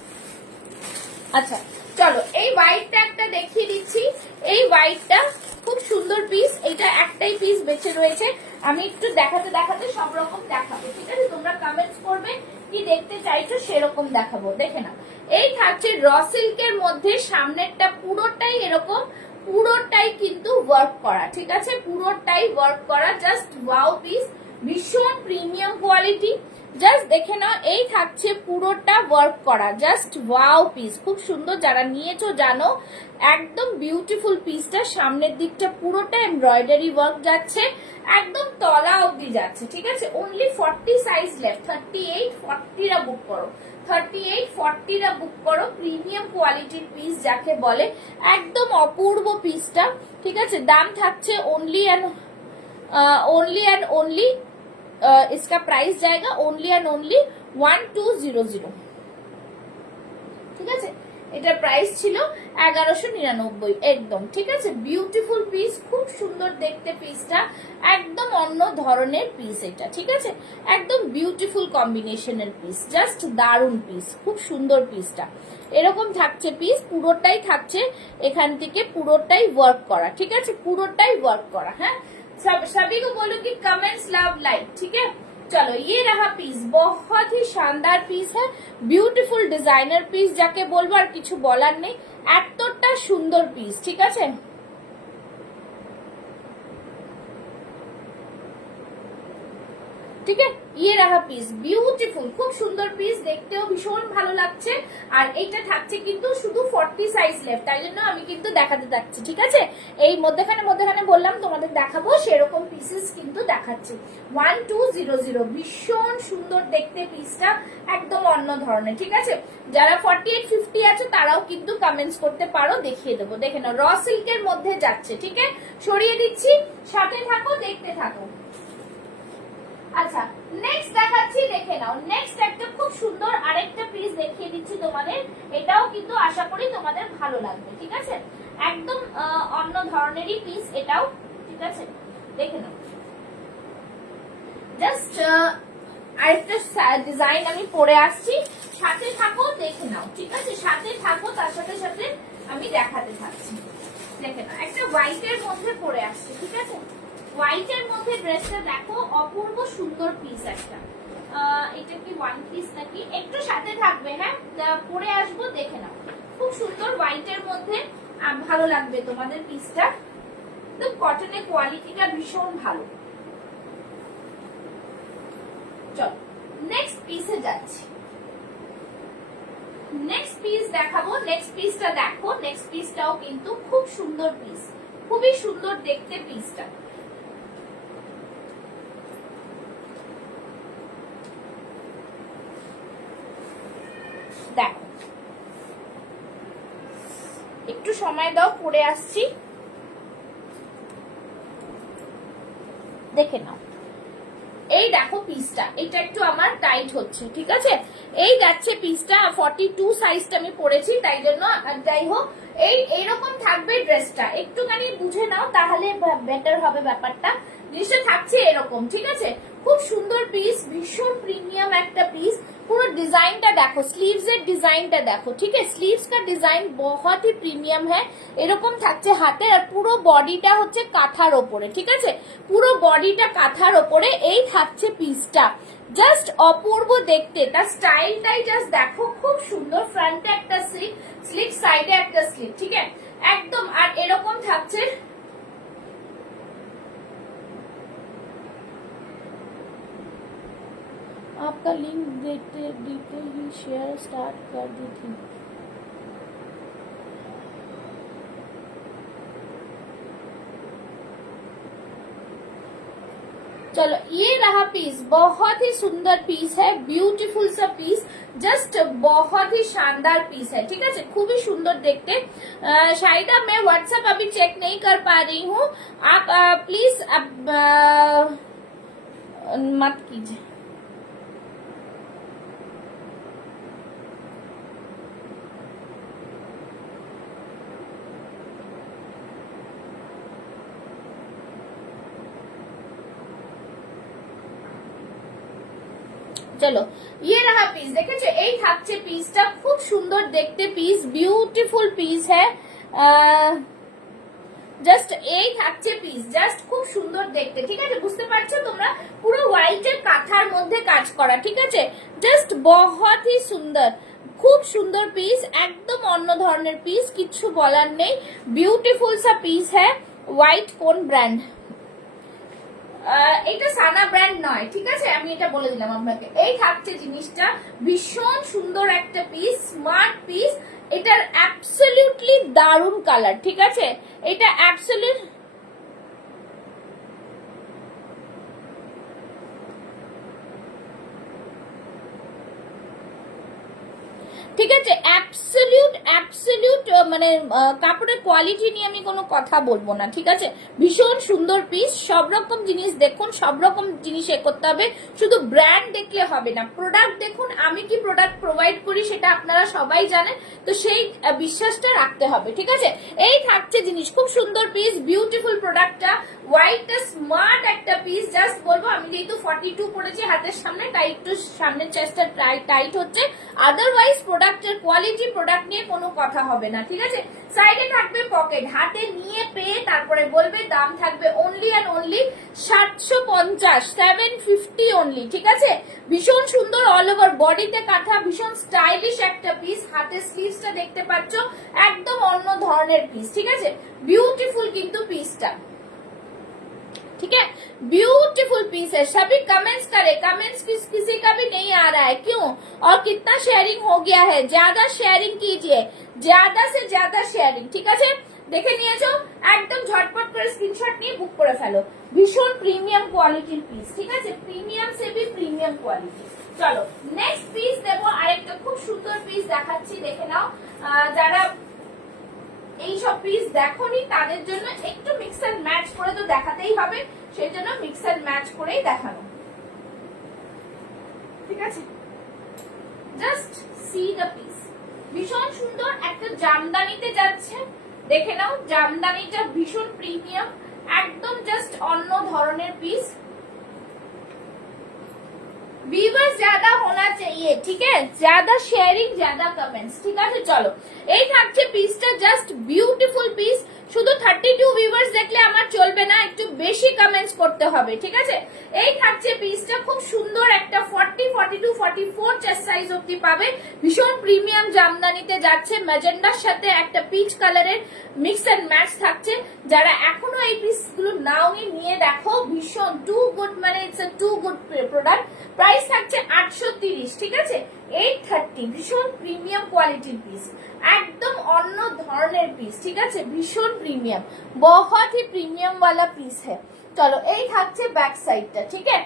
আচ্ছা চলো, এই হোয়াইটটা একটা দেখিয়ে দিচ্ছি। এই হোয়াইটটা খুব সুন্দর পিস, এটা একটাই পিস বেঁচে রয়েছে। আমি একটু দেখাতে দেখাতে সব রকম দেখাবো, ঠিক আছে। তোমরা কমেন্টস করবে কি দেখতে চাইছো, সেরকম দেখাবো। দেখে না, এই থাকছে র সিল্কের মধ্যে, সামনেরটা পুরোটাই এরকম, পুরোটাই কিন্তু ওয়ার্ক করা, ঠিক আছে, পুরোটাই ওয়ার্ক করা, জাস্ট ওয়াও পিস, ভীষণ প্রিমিয়াম কোয়ালিটি। জাস্ট দেখে নাও, এই থাকছে পুরোটা ওয়ার্ক করা, জাস্ট ওয়াও পিস, খুব সুন্দর। যারা নিয়েছো জানো, একদম বিউটিফুল পিসটা। সামনের দিকটা পুরোটা এমব্রয়ডারি ওয়ার্ক যাচ্ছে, একদম তলা অবধি যাচ্ছে, ঠিক আছে। অনলি 40 সাইজ লেফট, 38, 40 বুক করো, 38, 40 বুক করো। প্রিমিয়াম কোয়ালিটির পিস যাকে বলে, একদম অপূর্ব পিসটা, ঠিক আছে। দাম থাকছে অনলি অ্যান্ড ओनली इसका प्राइस जाएगा ओनली एंड ओनली 1200, ঠিক আছে। এটার প্রাইস ছিল 1199 একদম, ঠিক আছে। বিউটিফুল পিস, খুব সুন্দর দেখতে পিসটা, একদম অন্য ধরনের পিস এটা, ঠিক আছে। একদম বিউটিফুল কম্বিনেশনের পিস, জাস্ট দারুন পিস, খুব সুন্দর পিসটা। এরকম থাকছে পিস, পুরোটাই থাকছে এখান থেকে পুরোটাই ওয়ার্ক করা, ঠিক আছে, পুরোটাই ওয়ার্ক করা। হ্যাঁ, सभी को बोलो कि कमेंट्स लव लाइक, ठीक है। चलो, ये रहा पीस, बहुत ही शानदार पीस है, ब्यूटीफुल डिजाइनर पीस যাকে বলবো, আর কিছু বলার নেই, এতটা সুন্দর পিস, ঠিক আছে। ঠিক আছে, ये रहा পিস, বিউটিফুল, খুব সুন্দর পিস, দেখতেও ভীষণ ভালো লাগছে। আর এইটা থাকছে কিন্তু শুধু 40 সাইজ লেফট, তাই জন্য আমি কিন্তু দেখাতে যাচ্ছি, ঠিক আছে। এই মধ্যখানে বললাম তোমাদের দেখাবো, সেরকম পিসেস কিন্তু দেখাচ্ছি। 1200, ভীষণ সুন্দর দেখতে পিসটা, একদম অন্য ধরনের, ঠিক আছে। যারা 48, 50 আছে তারাও কিন্তু কমেন্টস করতে পারো, দেখিয়ে দেবো। দেখে নাও, র সিল্কের মধ্যে যাচ্ছে, ঠিক আছে। সরিয়ে দিচ্ছি, সাথে থাকো, দেখতে থাকো। আচ্ছা, নেক্সট দেখাচ্ছি, দেখে নাও। নেক্সট একটা খুব সুন্দর আরেকটা পিস দেখিয়ে দিচ্ছি তোমাদের, এটাও কিন্তু আশা করি তোমাদের ভালো লাগবে, ঠিক আছে। একদম অন্য ধরনেরই পিস এটাও, ঠিক আছে। দেখে নাও, জাস্ট আরেকটা ডিজাইন আমি পরে আসছি, সাথে থাকো, দেখে নাও, ঠিক আছে। সাথে থাকো, তার সাথে সাথে আমি দেখাতে থাকছি। দেখে নাও, একটা হোয়াইটের মধ্যে পরে আসছে, ঠিক আছে। হোয়াইটের মধ্যে ড্রেসটা দেখো, অপূর্ব সুন্দর পিস একটা। এটা কি ওয়ান পিস নাকি, একটু সাথে থাকবে, হ্যাঁ, পরে আসবো, দেখে নাও। খুব সুন্দর হোয়াইটের মধ্যে, ভালো লাগবে তোমাদের পিসটা, একদম কটনের কোয়ালিটিটা ভীষণ ভালো। চলো, নেক্সট পিসে যাচ্ছি। নেক্সট পিস দেখাবো, নেক্সট পিসটা দেখো। নেক্সট পিসটাও কিন্তু খুব সুন্দর পিস, খুবই সুন্দর দেখতে পিসটা। দেখো, একটু সময় দাও, পরে আসছি, দেখে নাও। এই দেখো পিসটা, এটা একটু আমার টাইট হচ্ছে, ঠিক আছে। এই যাচ্ছে পিসটা, 42 সাইজটা আমি পরেছি, তাই জন্য। যাই হোক, এইরকম থাকবে ড্রেসটা, একটুখানি বুঝে নাও, তাহলে বেটার হবে ব্যাপারটা। জিনিসটা থাকছে এরকম, ঠিক আছে। খুব সুন্দর পিস, ভীষণ প্রিমিয়াম একটা পিস। পুরো ডিজাইনটা দেখো, স্লিভস এর ডিজাইনটা দেখো, ঠিক আছে। স্লিভস का ডিজাইন बहुत ही প্রিমিয়াম है, এরকম থাকছে হাতে। আর পুরো বডিটা হচ্ছে কাঁথার ওপরে, ঠিক আছে। পুরো বডিটা কাঁথার ওপরে, এই থাকছে পিসটা, জাস্ট অপূর্ব দেখতে। তার স্টাইলটাই জাস্ট দেখো, খুব সুন্দর। ফ্রন্টে একটা স্লিক, স্লিক সাইডে একটা স্লিক, ঠিক আছে, একদম। আর এরকম থাকছে आपका लिंक देते देते ही शेयर स्टार्ट कर दी थी। चलो ये रहा पीस, बहुत ही सुंदर पीस है, ब्यूटीफुल सा पीस, जस्ट बहुत ही शानदार पीस है। ठीक है, खूब ही सुंदर देखते। शायदा मैं व्हाट्सएप अभी चेक नहीं कर पा रही हूँ, आप प्लीज अब मत कीजिए। চলো ये रहा পিস, দেখেছো এই থাকছে পিসটা, খুব সুন্দর দেখতে পিস, বিউটিফুল পিস হ্যাঁ, জাস্ট এই থাকছে পিস, জাস্ট খুব সুন্দর দেখতে। ঠিক আছে, বুঝতে পারছো তোমরা, পুরো হোয়াইটের কাঁথার মধ্যে কাজ করা। ঠিক আছে, জাস্ট বহুত হি সুন্দর, খুব সুন্দর পিস, একদম অন্য ধরনের পিস, কিছু বলার নেই, বিউটিফুল সা পিস হ্যাঁ। হোয়াইট কোন ব্র্যান্ড? এটা সানা ব্র্যান্ড নয়, ঠিক আছে, আমি এটা বলে দিলাম আপনাকে। এই থাকছে জিনিসটা, ভীষণ সুন্দর একটা পিস, স্মার্ট পিস, এটার অ্যাবসলিউটলি দারুণ কালার। ঠিক আছে, এটা অ্যাবসলিউট ঠিক আছে, অ্যাবসলিউট অ্যাবসলিউট মানে কাপড়ের কোয়ালিটি নিয়ে আমি কোনো কথা বলবো না। ঠিক আছে, ভীষণ সুন্দর পিস, সব রকম জিনিস দেখুন, সব রকম জিনিস এ করতে হবে, শুধু ব্র্যান্ড দেখলে হবে না, প্রোডাক্ট দেখুন, আমি কি প্রোডাক্ট প্রোভাইড করি সেটা আপনারা সবাই জানেন, তো সেই বিশ্বাসটা রাখতে হবে। ঠিক আছে, এই থাকছে জিনিস, খুব সুন্দর পিস, বিউটিফুল প্রোডাক্টটা, হোয়াইটটা স্মার্ট একটা পিস। জাস্ট বলবো আমি যেহেতু 42 পড়েছি হাতের সামনে, তাই একটু সামনের চেস্টটা টাইট হচ্ছে, আদারওয়াইজ প্রোডাক্টের কোয়ালিটি, প্রোডাক্ট নিয়ে কোনো কথা হবে না। ঠিক আছে, সাইডে থাকবে পকেট, হাতে নিয়ে পেয়ে তারপরে বলবে, দাম থাকবে অনলি অ্যান্ড অনলি 750, 750 অনলি। ঠিক আছে, ভীষণ সুন্দর, অল ওভার বডিতে কাঁথা, ভীষণ স্টাইলিশ একটা পিস, হাতের স্লিভসটা দেখতে পাচ্ছ, একদম অন্য ধরনের পিস। ঠিক আছে, বিউটিফুল কিন্তু পিসটা। ठीक है, ब्यूटीफुल पीस है। सभी कमेंट्स करे, कमेंट्स किसी का भी नहीं आ रहा है, क्यों? और कितना शेयरिंग हो गया है? ज्यादा शेयरिंग कीजिए, ज्यादा से ज्यादा शेयरिंग। ठीक है, দেখে নিয়েছো, একদম ঝটপট করে স্ক্রিনশট নিয়ে বুক করে ফেলো। ভীষণ প্রিমিয়াম কোয়ালিটির পিস। ঠিক আছে, প্রিমিয়াম সে ভি প্রিমিয়াম কোয়ালিটি। চলো নেক্সট পিস দেবো, আরেকটা খুব সুন্দর পিস দেখাচ্ছি, দেখে নাও। যারা এইসব পিস দেখোনি তাদের জন্য একটু মিক্স এন্ড ম্যাচ করে তো দেখাতেই হবে, সেই জন্য মিক্স এন্ড ম্যাচ করেই দেখানো। ঠিক আছে, জাস্ট সি দ্য পিস, ভীষণ সুন্দর একটা জামদানিতে যাচ্ছে, দেখে নাও, জামদানিটা ভীষণ প্রিমিয়াম, একদম জাস্ট অন্য ধরনের পিস। व्यूअर्स ज्यादा होना चाहिए, ठीक है, ज्यादा शेयरिंग, ज्यादा कमेंट्स। ठीक है, चलो এই থাকছে পিসটা, জাস্ট বিউটিফুল পিস। শুধু 32 ভিউয়ার্স দেখলে আমার চলবে না, একটু বেশি কমেন্টস করতে হবে। ঠিক আছে, এই থাকছে পিসটা, খুব সুন্দর একটা 40, 42, 44 চেস্ট সাইজ অবধি পাবে, ভীষণ প্রিমিয়াম জামদানিতে যাচ্ছে, ম্যাজেন্ডার সাথে একটা পিচ কালারের মিক্স এন্ড ম্যাচ থাকছে। যারা এখনো এই পিসগুলো নাওনি, নিয়ে দেখো, ভীষণ টু গুড, মানে it's a too good product. Price থাকছে 830। ঠিক আছে, 830, ভীষণ প্রিমিয়াম কোয়ালিটির পিস, একদম অন্য ধরনের পিস। ঠিক আছে, ভীষণ প্রিমিয়াম, बहुत ही प्रीमियम वाला पीस है। चलो এই থাকছে बैक साइडটা, ठीक है,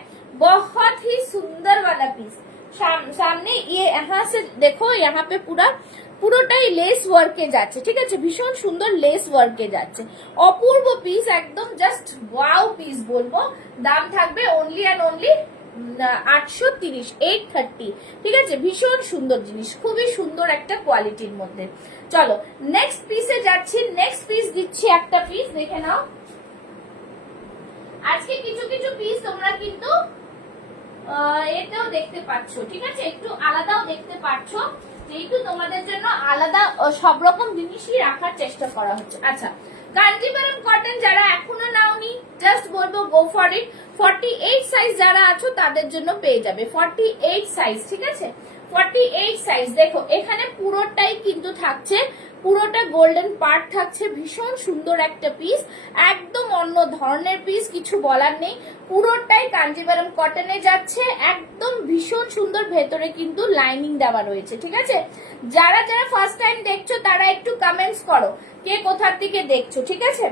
बहुत ही सुंदर वाला पीस। सामने ये यहाँ से देखो, यहाँ पे পুরোটাই লেস ওয়ার্কে যাচ্ছে। ঠিক আছে, ভীষণ সুন্দর লেস ওয়ার্কে যাচ্ছে, অপূর্ব পিস, একদম জাস্ট ওয়াও পিস বলবো। দাম থাকবে অনলি অ্যান্ড অনলি 830, 830। ঠিক আছে, ভীষণ সুন্দর জিনিস, খুবই সুন্দর একটা কোয়ালিটির মধ্যে। চলো নেক্সট পিসে যাচ্ছি, নেক্সট পিস দিচ্ছি একটা পিস, দেখে নাও। আজকে কিছু কিছু পিস তোমরা কিন্তু এটাও দেখতে পাচ্ছ। ঠিক আছে, একটু আলাদাও দেখতে পাচ্ছ, যেহেতু তোমাদের জন্য আলাদা সব রকম জিনিসই রাখার চেষ্টা করা হচ্ছে। আচ্ছা, কাঞ্জিভারম কটন যারা এখনো নাওনি, জাস্ট বলবো গো ফর ইট। 48 সাইজ যারা আছো তাদের জন্য পেয়ে যাবে 48 সাইজ। ঠিক আছে, 48 সাইজ। দেখো এখানে পুরোটাই কিন্তু থাকছে, পুরোটা গোল্ডেন পার্ট থাকছে, ভীষণ সুন্দর একটা পিস, একদম অন্য অন্য ধরনের পিস, কিছু বলার নেই। পুরোটাই কাঞ্জিভারাম কটনে যাচ্ছে, একদম ভীষণ সুন্দর। ভেতরে কিন্তু লাইনিং দেওয়া রয়েছে, ঠিক আছে। যারা যারা ফার্স্ট টাইম দেখছো তারা একটু কমেন্টস করো কে কোথার দিকে দেখছো, ঠিক আছে।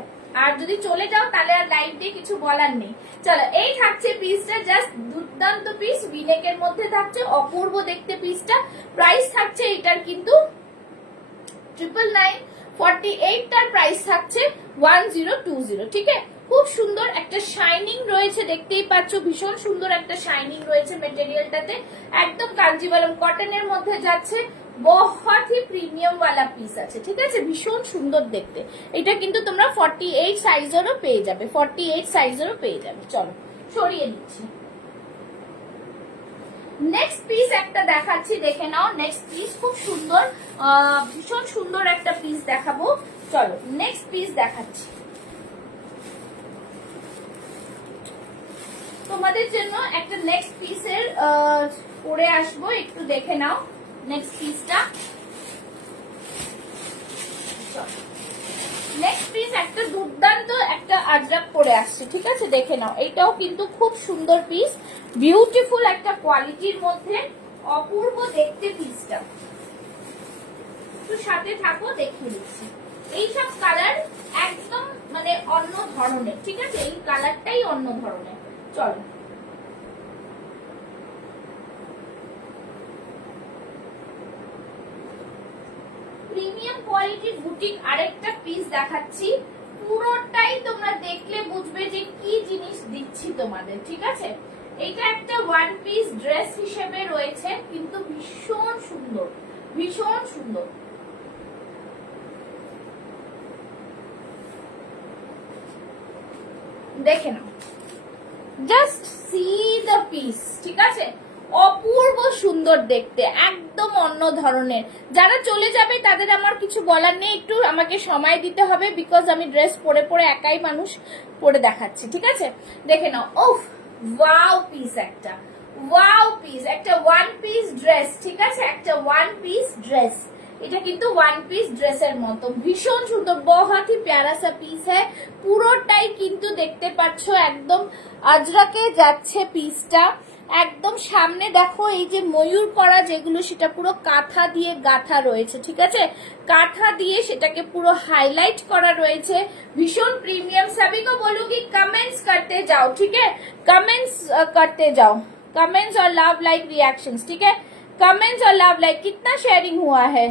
আর যদি চলে যাও তাহলে আর লাইভ দিয়ে কিছু বলার নেই। চলো, এই থাকছে পিসটা, জাস্ট দুর্দান্ত পিস, ভিনেকের মধ্যে থাকছে, অপূর্ব দেখতে পিসটা। প্রাইস থাকছে এটার কিন্তু 999, 48 টার প্রাইস থাকছে 1020, ঠিক আছে। খুব সুন্দর একটা শাইনিং রয়েছে, দেখতেই পাচ্ছ, ভীষণ সুন্দর একটা শাইনিং রয়েছে মেটেরিয়ালটাতে। একদম কাঞ্জিভারাম কটনের মধ্যে যাচ্ছে, বহুত হি প্রিমিয়াম वाला পিস আছে, ঠিক আছে। ভীষণ সুন্দর দেখতে। এটা কিন্তু তোমরা 48 সাইজেরও পেয়ে যাবে, 48 সাইজেরও পেয়ে যাবে। চলো সরিয়ে দিচ্ছি। নেক্সট পিস একটা দেখাচ্ছি, দেখে নাও। নেক্সট পিস খুব সুন্দর, ভীষণ সুন্দর একটা পিস দেখাবো। চলো নেক্সট পিস দেখাচ্ছি তোমাদের জন্য। একটা নেক্সট পিসের পরে আসবো, একটু দেখে নাও নেক্সট পিসটা। নেক্সট পিস একটা দুর্দান্ত একটা আজরাক পরে আসছে, ঠিক আছে, দেখে নাও। এটাও কিন্তু খুব সুন্দর পিস, বিউটিফুল একটা কোয়ালিটির মধ্যে, অপূর্ব দেখতে পিসটা। একটু সাথে থাকো, দেখিয়ে দিচ্ছি। এইসব কালার একদম মানে অন্য ধরনের, ঠিক আছে, এই কালারটাই অন্য ধরনের। চলো প্রিমিয়াম কোয়ালিটির বুটিক আরেকটা পিস দেখাচ্ছি। পুরোটাই তোমরা দেখলে বুঝবে যে কি জিনিস দিচ্ছি তোমাদের, ঠিক আছে। এটা একটা ওয়ান পিস ড্রেস হিসেবে রয়েছে, কিন্তু ভীষণ সুন্দর, ভীষণ সুন্দর। দেখে নাও, জাস্ট সি দ্য পিস, ঠিক আছে। অপূর্ব সুন্দর দেখতে, একদম অন্য ধরনের। যারা চলে যাবে তাদের আমার কিছু বলার নেই, একটু আমাকে সময় দিতে হবে, বিকজ আমি ড্রেস পরে পরে একাই মানুষ পরে দেখাচ্ছি, ঠিক আছে। দেখে নাও, ওফ ওয়াও পিস একটা, ওয়াও পিস একটা ওয়ান পিস ড্রেস, ঠিক আছে, একটা ওয়ান পিস ড্রেস। এটা কিন্তু ওয়ান পিস ড্রেসের মতো, ভীষণ সুন্দর, বহুত হি প্যারা সা পিস হ্যায়। পুরোটাই কিন্তু দেখতে পাচ্ছ একদম আজরাকে যাচ্ছে পিসটা। একদম সামনে দেখো এই যে ময়ূর করা যেগুলো, সেটা পুরো কাঁথা দিয়ে গাঁথা রয়েছে, ঠিক আছে। কাঁথা দিয়ে সেটাকে পুরো হাইলাইট করা রয়েছে, ভীষণ প্রিমিয়াম। सभी को बोलूंगी कमेंट्स करते जाओ, ठीक है, कमेंट्स करते जाओ, कमेंट्स और लव लाइक रिएक्शंस, ठीक है। कमेंट्स और लव लाइक कितना शेयरिंग हुआ है?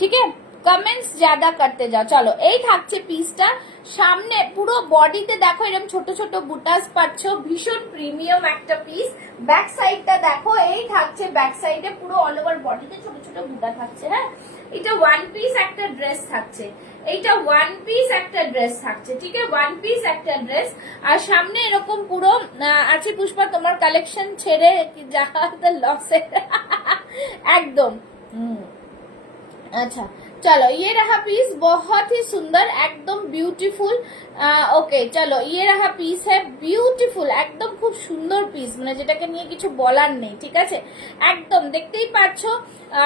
ঠিক আছে, কমেন্টস ज्यादा করতে যাও। চলো, এই থাকছে পিসটা। সামনে পুরো বডিতে দেখো এরকম ছোট ছোট বুটাস পাচ্ছ, ভীষণ প্রিমিয়াম একটা পিস। ব্যাক সাইডটা দেখো, এই থাকছে ব্যাক সাইডে পুরো অল ওভার বডিতে ছোট ছোট বুটা থাকছে। হ্যাঁ, এটা ওয়ান পিস একটা ড্রেস থাকছে, এইটা ওয়ান পিস একটা ড্রেস থাকছে, ঠিক আছে, ওয়ান পিস একটা ড্রেস। আর সামনে এরকম পুরো আছে। পুষ্পা, তোমার কালেকশন ছেড়ে যাওয়াতে লসে একদম। अच्छा चलो, ये रहा पीस, बहुत ही सुंदर, एकदम ब्यूटीफुल। ओके चलो, ये रहा पीस है, ब्यूटीफुल, एकदम খুব সুন্দর পিস, মানে যেটাকে নিয়ে কিছু বলার নেই, ঠিক আছে, একদম দেখতেই পাচ্ছ।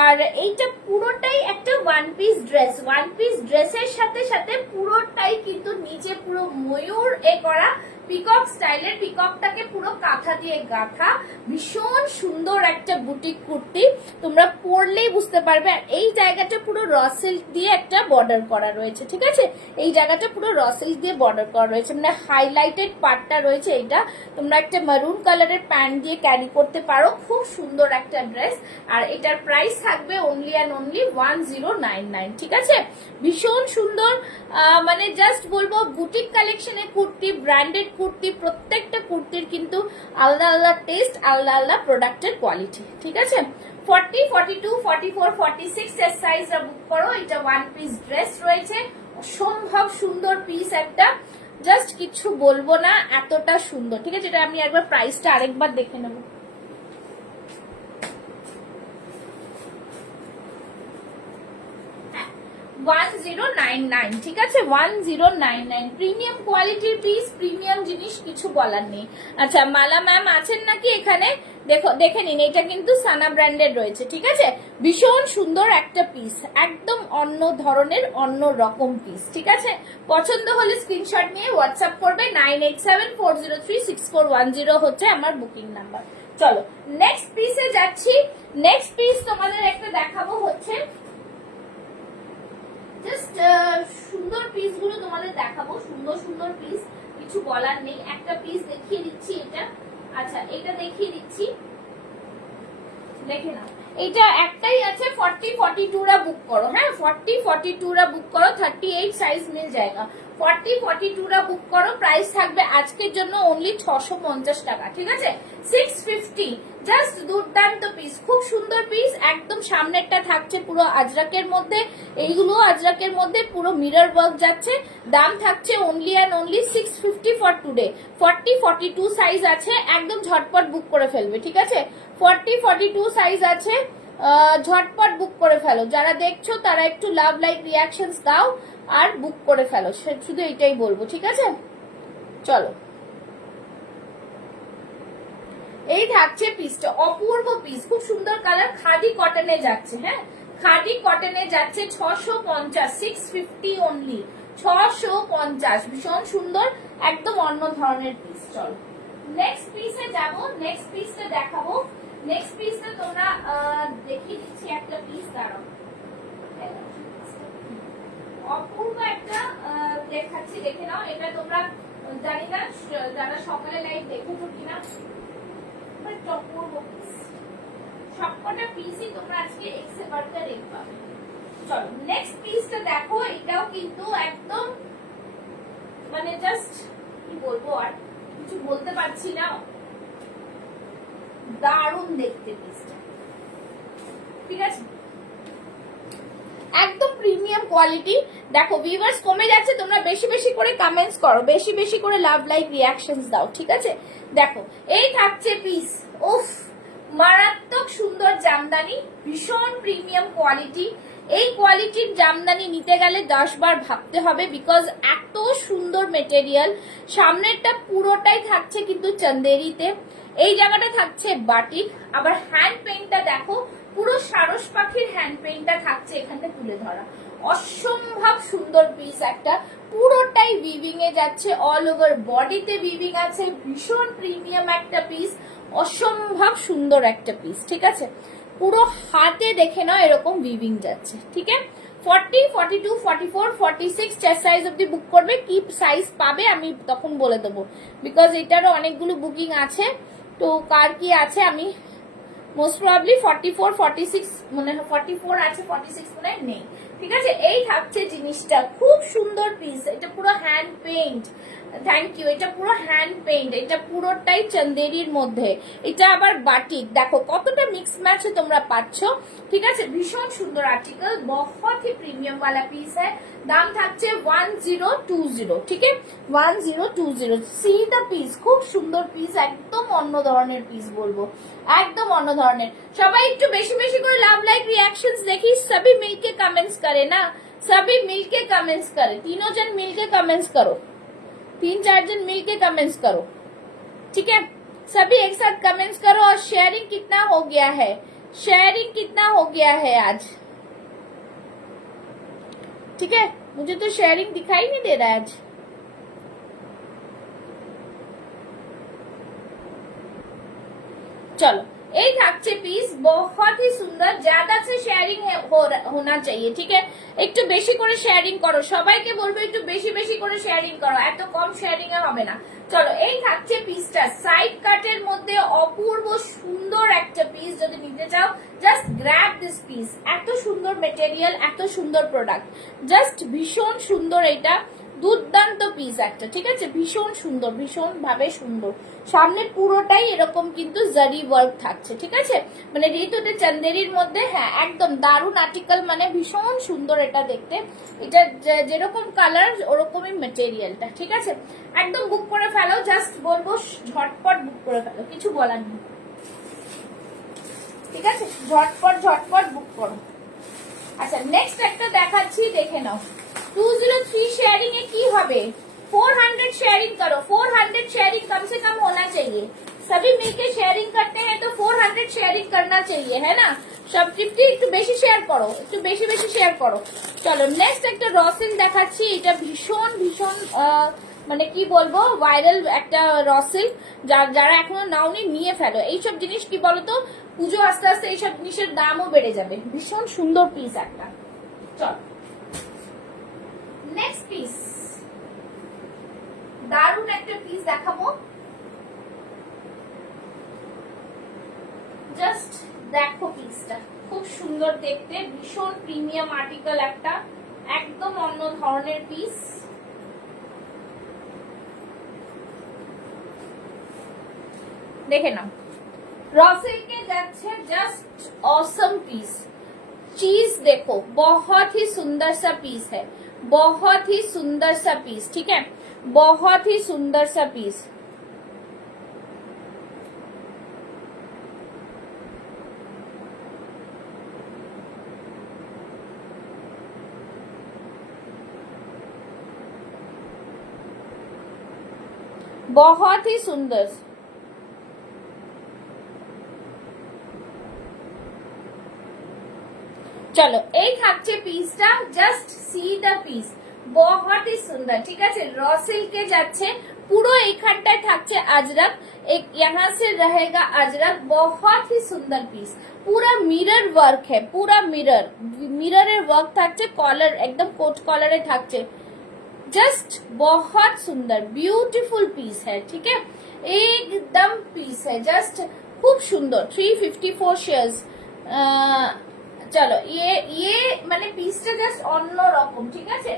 আর এইটা পুরোটাই একটা one piece dress, one piece ড্রেসের সাথে সাথে পুরোটাই কিন্তু নিচে পুরো ময়ূর এ করা, পিকক স্টাইলের, পিককটাকে পুরো কাঁথা দিয়ে গাঁথা, ভীষণ সুন্দর একটা বুটিক কুর্তি। তোমরা পরলেই বুঝতে পারবে। আর এই জায়গাটা পুরো র সিল্ক দিয়ে একটা বর্ডার করা রয়েছে, ঠিক আছে, এই জায়গাটা পুরো র সিল্ক দিয়ে বর্ডার করা রয়েছে, মানে হাইলাইটেড পার্টটা রয়েছে। এইটা তোমরা একটা মারুন কালারের প্যান্ট দিয়ে ক্যারি করতে পারো, খুব সুন্দর একটা ড্রেস। আর এটার প্রাইস থাকবে অনলি অ্যান্ড অনলি 1099, ঠিক আছে, ভীষণ সুন্দর। মানে জাস্ট বলবো, বুটিক কালেকশনের কুর্তি, ব্র্যান্ডেড কুর্তি, প্রত্যেকটা কুর্তির কিন্তু আলাদা আলাদা টেস্ট, আলাদা আলাদা প্রোডাক্টের কোয়ালিটি, ঠিক আছে। 40, 42, 44, 46 এর সাইজটা বুক করো। এটা ওয়ান পিস ড্রেস রয়েছে, অসম্ভব সুন্দর পিস একটা, জাস্ট কিছু বলবো না, এতটা সুন্দর, ঠিক আছে। এটা আমি একবার প্রাইসটা আরেকবার দেখে নেব। 1099, ঠিক আছে 1099। প্রিমিয়াম কোয়ালিটির পিস, প্রিমিয়াম জিনিস, কিছু বলার নেই। আচ্ছা মালা ম্যাম আছেন নাকি এখানে? দেখো দেখে নিন, এটা কিন্তু সানা ব্র্যান্ডের রয়েছে, ঠিক আছে। ভীষণ সুন্দর একটা পিস, একদম অন্য ধরনের অন্য রকম পিস, ঠিক আছে। পছন্দ হলে স্ক্রিনশট নিয়ে হোয়াটসঅ্যাপ করবে। 9874036410 হচ্ছে আমার বুকিং নাম্বার। চলো নেক্সট পিসে যাচ্ছি। নেক্সট পিস তোমাদের একটা দেখাবো হচ্ছে, জাস্ট সুন্দর পিস গুলো তোমাদের দেখাবো, সুন্দর সুন্দর পিস, কিছু বলার নেই। একটা পিস দেখিয়ে দিচ্ছি এটা, আচ্ছা এটা দেখিয়ে দিচ্ছি, দেখে নাও। এটা একটাই আছে, 40-42 রা বুক করো, হ্যাঁ 40-42 রা বুক করো, 38 সাইজ মিল জায়গা। 40-42 রা বুক করো, প্রাইস থাকবে আজকের জন্য অনলি 650 টাকা, ঠিক আছে। 650, জাস্ট দুর্দান্ত পিস, খুব সুন্দর পিস। একদম সামনেরটা থাকছে পুরো আজরাকের মধ্যে, এইগুলো আজরাকের মধ্যে পুরো মিরর ওয়ার্ক যাচ্ছে। দাম থাকছে only and only 650 for today. 40-42 size আছে, একদম ঝটপট বুক করে ফেলবে, ঠিক আছে। 40-42 সাইজ আছে, ঝটপট বুক করে ফেলো। যারা দেখছো তারা একটু লাভ লাইক রিয়াকশনস দাও আর বুক করে ফেলো, শুধু এটাই বলবো, ঠিক আছে। চলো এই থাকছে পিসটা, অপূর্ব পিস, খুব সুন্দর কালার, খাদি কটনে যাচ্ছে, হ্যাঁ খাদি কটনে যাচ্ছে। 650, 650 অনলি, 650, ভীষণ সুন্দর, একদম অন্য ধরনের পিস। চলো নেক্সট পিসে যাব, নেক্সট পিসটা দেখাবো। নেক্সট পিসটা তোমরা দেখিয়ে দিচ্ছি একটা পিস, দাঁড়াও, অপূর্ব একটা দেখাচ্ছি, দেখে নাও। এটা তোমরা জানি না যারা সকালে লাইভ দেখেছো কিনা, অপূর্ব পিস, সবকটা পিসই তোমরা আজকে এক্সে বার্তা দেখবা। চলো নেক্সট পিসটা দেখো, এটাও কিন্তু একদম মানে জাস্ট কি বলবো, আর কিছু বলতে পারছি না, দারুণ দেখতে পিসটা, ঠিক আছে, একদম প্রিমিয়াম কোয়ালিটি। দেখো ভিউয়ার্স কমে যাচ্ছে, তোমরা বেশি বেশি করে কমেন্টস করো, বেশি বেশি করে লাভ লাইক রিয়াকশনস দাও, ঠিক আছে। দেখো এই থাকছে পিস, উফ মারাত্মক সুন্দর জামদানি, ভীষণ প্রিমিয়াম কোয়ালিটি। এই কোয়ালিটির জামদানি নিতে গেলে 10 বার ভাবতে হবে, বিকজ এত সুন্দর মেটেরিয়াল। সামনেরটা পুরোটাই থাকছে কিন্তু চন্দেরিতে, এই জায়গাটা থাকছে বাটিক, আবার হ্যান্ড পেইন্টটা দেখো, পুরো সারস পাখির হ্যান্ড পেইন্টটা থাকছে এখানে তুলে ধরা। অসম্ভব সুন্দর পিস একটা, পুরোটাই উইভিং এ যাচ্ছে, অল ওভার বডিতে উইভিং আছে, ভীষণ প্রিমিয়াম একটা পিস, অসম্ভব সুন্দর একটা পিস, ঠিক আছে। পুরো হাতে দেখে নাও এরকম উইভিং যাচ্ছে, ঠিক আছে। 40, 42, 44, 46 চার সাইজ অব্দি বুক করবে। কি সাইজ পাবে আমি তখন বলে দেবো, বিকজ এটারও অনেকগুলো বুকিং আছে, তো কার কি আছে আমি মোস্ট প্রবাবলি 44, 46 মনে হয় 44 আছে, 46 মনে হয় নেই, ঠিক আছে। এই থাকছে জিনিসটা, খুব সুন্দর পিস, এটা পুরো হ্যান্ড পেইন্ট, থ্যাংক ইউ, এটা পুরো হ্যান্ড পেইন্ট, এটা পুরোটাই চন্দেরির মধ্যে, এটা আবার বাটিক, দেখো কতটা মিক্স ম্যাচ তোমরা পাচ্ছ, ঠিক আছে। ভীষণ সুন্দর আর্টিকেল, বহুত ही প্রিমিয়াম वाला পিস है। দাম থাকছে 1020, ঠিক আছে 1020। সি দা পিস, খুব সুন্দর পিস, একদম অন্য ধরনের পিস বলবো, একদম অন্য ধরনের। সবাই একটু বেশি বেশি করে লাভ লাইক রিয়াকশনস দেখি, সবই মিলকে কমেंट्स करे ना, सभी मिलके कमेंट्स करे, तीनों जन मिलके कमेंट्स करो, 3-4 जन मिलके कमेंट्स करो, ठीक है। सभी एक साथ कमेंट्स करो। और शेयरिंग कितना हो गया है, शेयरिंग कितना हो गया है आज, ठीक है। मुझे तो शेयरिंग दिखाई नहीं दे रहा है आज। चलो এই থাকছে পিস, बहुत ही সুন্দর, ज्यादा से शेयरिंग होना चाहिए, ঠিক है। একটু বেশি করে শেয়ারিং করো, সবাইকে বলবো একটু বেশি বেশি করে শেয়ারিং করো, এত কম শেয়ারিং এ হবে না। চলো এই থাকছে পিসটা, সাইড কাটের মধ্যে অপূর্ব সুন্দর একটা পিস, যদি নিতে চাও জাস্ট গ্র্যাব দিস পিস, এত সুন্দর মেটেরিয়াল, এত সুন্দর প্রোডাক্ট, জাস্ট ভীষণ সুন্দর, এটা দুর্দান্ত পিস একটা, ঠিক আছে, ভীষণ সুন্দর, ভীষণ ভাবে সুন্দর। সামনে পুরোটাই এরকম কিন্তু জারি ওয়ার্ক থাকছে, ঠিক আছে, মানে ঋতুতে চন্দেরির মধ্যে, হ্যাঁ একদম দারুণ আর্টিকেল, মানে ভীষণ সুন্দর এটা দেখতে, এটা যেরকম কালার ওরকমই মেটেরিয়ালটা, ঠিক আছে। একদম বুক করে ফেলো, জাস্ট বলবো ঝটপট বুক করে ফেলো, কিছু বলার নেই, ঠিক আছে, ঝটপট ঝটপট বুক করো। আচ্ছা নেক্সট একটা দেখাচ্ছি, দেখে নাও। 203 शेयरिंग है की হবে 400 शेयरिंग करो, 400 शेयरिंग कम से कम होना चाहिए। सभी मिलके शेयरिंग करते हैं तो 400 शेयरिंग करना चाहिए, है ना। সব টিপটি একটু বেশি শেয়ার করো, একটু বেশি বেশি শেয়ার করো। চলো নেক্সট একটা রসেল দেখাচ্ছি, এটা ভীষণ ভীষণ মানে কি বলবো ভাইরাল একটা রসেল, যারা এখনো নাওনি নিয়ে ফেলো। এইসব জিনিস কি বলতো, পুজো আস্তে আস্তে এইসব জিনিসের দামও বেড়ে যাবে। ভীষণ সুন্দর পিস একটা। চলো নেক্সট পিস, দারুণ একটা পিস দেখাবো। জাস্ট দেখো পিসটা খুব সুন্দর দেখতে, ভীষণ প্রিমিয়াম আর্টিকেল একটা, একদম অন্য ধরনের পিস। দেখে নাও रॉसेल के जाच्छे जस्ट ऑसम पीस। चीज देखो बहुत ही सुंदर सा पीस है, बहुत ही सुंदर सा पीस, ठीक है, बहुत ही सुंदर सा पीस। बहुत ही सुंदर। চলো এই থাকছে পিসটা, জাস্ট সি দা পিস, बहुत ही सुंदर, ঠিক আছে। র সিল্কে যাচ্ছে, পুরো এইখানটায় থাকছে আজরক, एक यहाँ से रहेगा अजरक, बहुत ही सुंदर पीस। पूरा मिरर वर्क है, पूरा मिरर वर्क থাকছে, কলার একদম কোট কলারে থাকছে, जस्ट बहुत सुंदर ब्यूटीफुल पीस है, ठीक है, एकदम पीस है, जस्ट खूब सुंदर। 354 शेयर्स। চলো ये মানে পিসটা জাস্ট অন্য রকম, ঠিক আছে।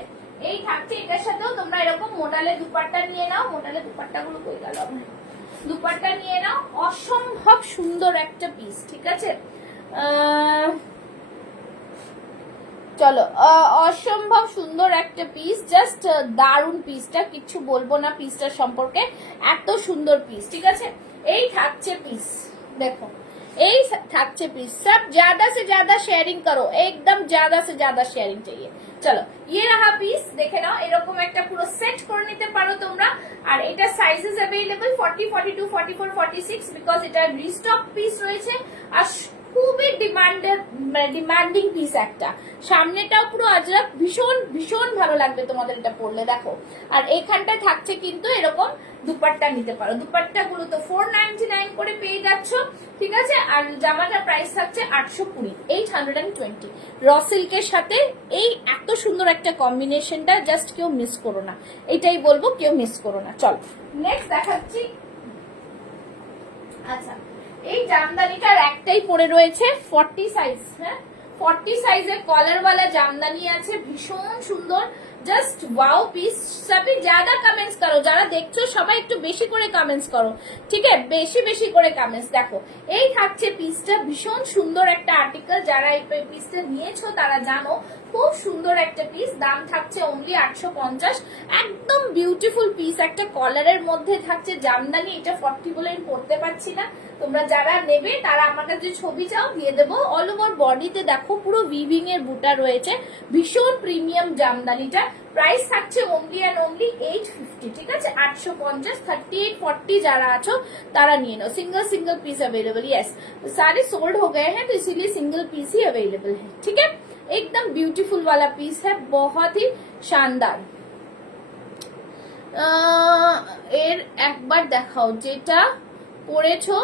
এই থাকছে, এটার সাথেও তোমরা এরকম মোটালে দুপাট্টা নিয়ে নাও, মোটালে দুপাট্টা গুলো কই গেল, দুপাট্টা নিয়ে নাও, অসম্ভব সুন্দর একটা পিস, ঠিক আছে। চলো অসম্ভব সুন্দর একটা পিস, জাস্ট দারুন পিসটা, কিচ্ছু বলবো না পিসটার সম্পর্কে, এত সুন্দর পিস, ঠিক আছে। এই থাকছে পিস, দেখো এই থাকছে পিস। सब ज्यादा से ज्यादा शेयरिंग करो, एकदम ज्यादा से ज्यादा शेयरिंग चाहिए। চলো ये रहा পিস, দেখে নাও, এরকম একটা পুরো সেট করে নিতে পারো তোমরা। আর এটা সাইজেস अवेलेबल 40, 42, 44, 46, বিকজ এটা রিস্টক পিস রয়েছে। আর খুবই ডিমান্ডিং পিস একটা, সামনেটাও পুরো আজরাক, ভীষণ ভীষণ ভালো লাগবে তোমাদের এটা পরলে, দেখো। আর এইখানটা থাকছে কিন্তু এরকম দুপাট্টা নিতে পারো, দুপাট্টা গুলো তো 499 করে পেয়ে যাচ্ছ, ঠিক আছে। আর জামাটার প্রাইস থাকছে 820, 820 র সিল্কের সাথে। এই এত সুন্দর একটা কম্বিনেশনটা জাস্ট কেউ মিস করো না, এটাই বলবো, কেউ মিস করো না। চল নেক্সট দেখাচ্ছি। আচ্ছা এই জামদানিটার একটাই পরে রয়েছে 40 সাইজ, হ্যাঁ 40 সাইজের কলারওয়ালা জামদানি আছে, ভীষণ সুন্দর, জাস্ট ওয়াও পিস। সবই ज्यादा কমেন্টস করো, যারা দেখছো সবাই একটু বেশি করে কমেন্টস করো, ঠিক আছে, বেশি বেশি করে কমেন্টস। দেখো এই থাকছে পিসটা, ভীষণ সুন্দর একটা আর্টিকেল, যারা এই পিসটা নিয়েছো তারা জানো খুব সুন্দর একটা পিস। দাম থাকছে অনলি 850, একদম বিউটিফুল পিস একটা, কলারের মধ্যে থাকছে জামদানি। এটা 40 বলে আমি পড়তে পারছি না, তোমরা যারা নেবে তারা আমার কাছে ছবি চাও দিয়ে দেবো। অল ওভার বডিতে দেখো পুরো উইভিং এর বুটা রয়েছে, ভীষণ প্রিমিয়াম জামদানিটা। প্রাইস থাকছে অনলি অ্যান্ড অনলি 850, ঠিক আছে, 850। 38, 40 যারা আছো তারা নিয়ে নাও। Single single piece available, yes सारे सोल्ड हो गए हैं तो इसीलिए सिंगल पीस ही अवेलेबल है, ठीक है। एकदम ब्यूटीफुल वाला पीस है, बहुत ही शानदार। এর একবার দেখাও যেটা পরেছো।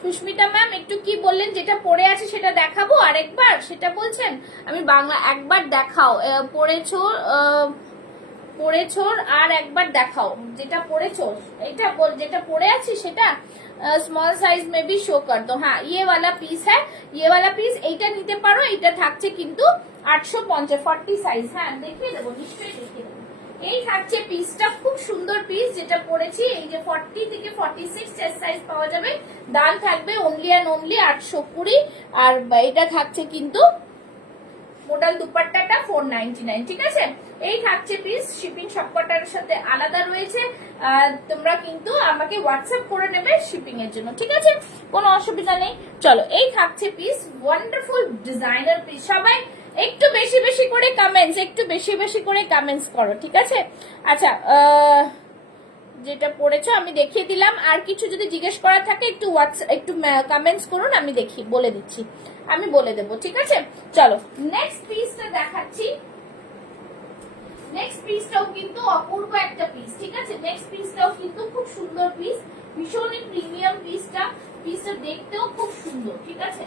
সুস্মিতা ম্যাম একটু কি বললেন, যেটা পরে আছে সেটা দেখাবো আরেকবার, সেটা বলছেন? আমি বাংলা, একবার দেখাও পরেছো, পরেছো আর একবার দেখাও যেটা পরেছো, এটা যেটা পরে আছি সেটা small size may be show কর দো। হ্যাঁ ये वाला पीस है, ये वाला पीस এইটা নিতে পারো। এটা থাকছে কিন্তু 850, 40 সাইজ, হ্যাঁ দেখিয়ে দেবো, নিশ্চয়ই দেখিয়ে দেবো। এই থাকছে পিসটা, খুব সুন্দর পিস যেটা পরেছি। এই যে 40 থেকে 46 চেস্ট সাইজ পাওয়া যাবে, দাম থাকবে অনলি অ্যান্ড অনলি 820। আর এটা থাকছে কিন্তু মোডাল দুপাট্টাটা 499, ঠিক আছে। এই থাকছে পিস, শিপিং সবকটার সাথে আলাদা রয়েছে, তোমরা কিন্তু আমাকে হোয়াটসঅ্যাপ করে নেবে শিপিং এর জন্য, ঠিক আছে, কোনো অসুবিধা নেই। চলো, এই থাকছে পিস, ওয়ান্ডারফুল ডিজাইনার পিস। সবাই একটু বেশি বেশি করে কমেন্টস, একটু বেশি বেশি করে কমেন্টস করো, ঠিক আছে। আচ্ছা, যেটা পড়েছো আমি দেখিয়ে দিলাম, আর কিছু যদি জিজ্ঞেস করা থাকে একটু একটু কমেন্টস করুন, আমি দেখি বলে দিচ্ছি, আমি বলে দেবো, ঠিক আছে। চলো নেক্সট পিসটা দেখাচ্ছি। নেক্সট পিসটাও কিন্তু অপূর্ব একটা পিস, ঠিক আছে। নেক্সট পিসটাও কিন্তু খুব সুন্দর পিস, ভীষণই প্রিমিয়াম পিসটা। পিসটা দেখতেও খুব সুন্দর, ঠিক আছে,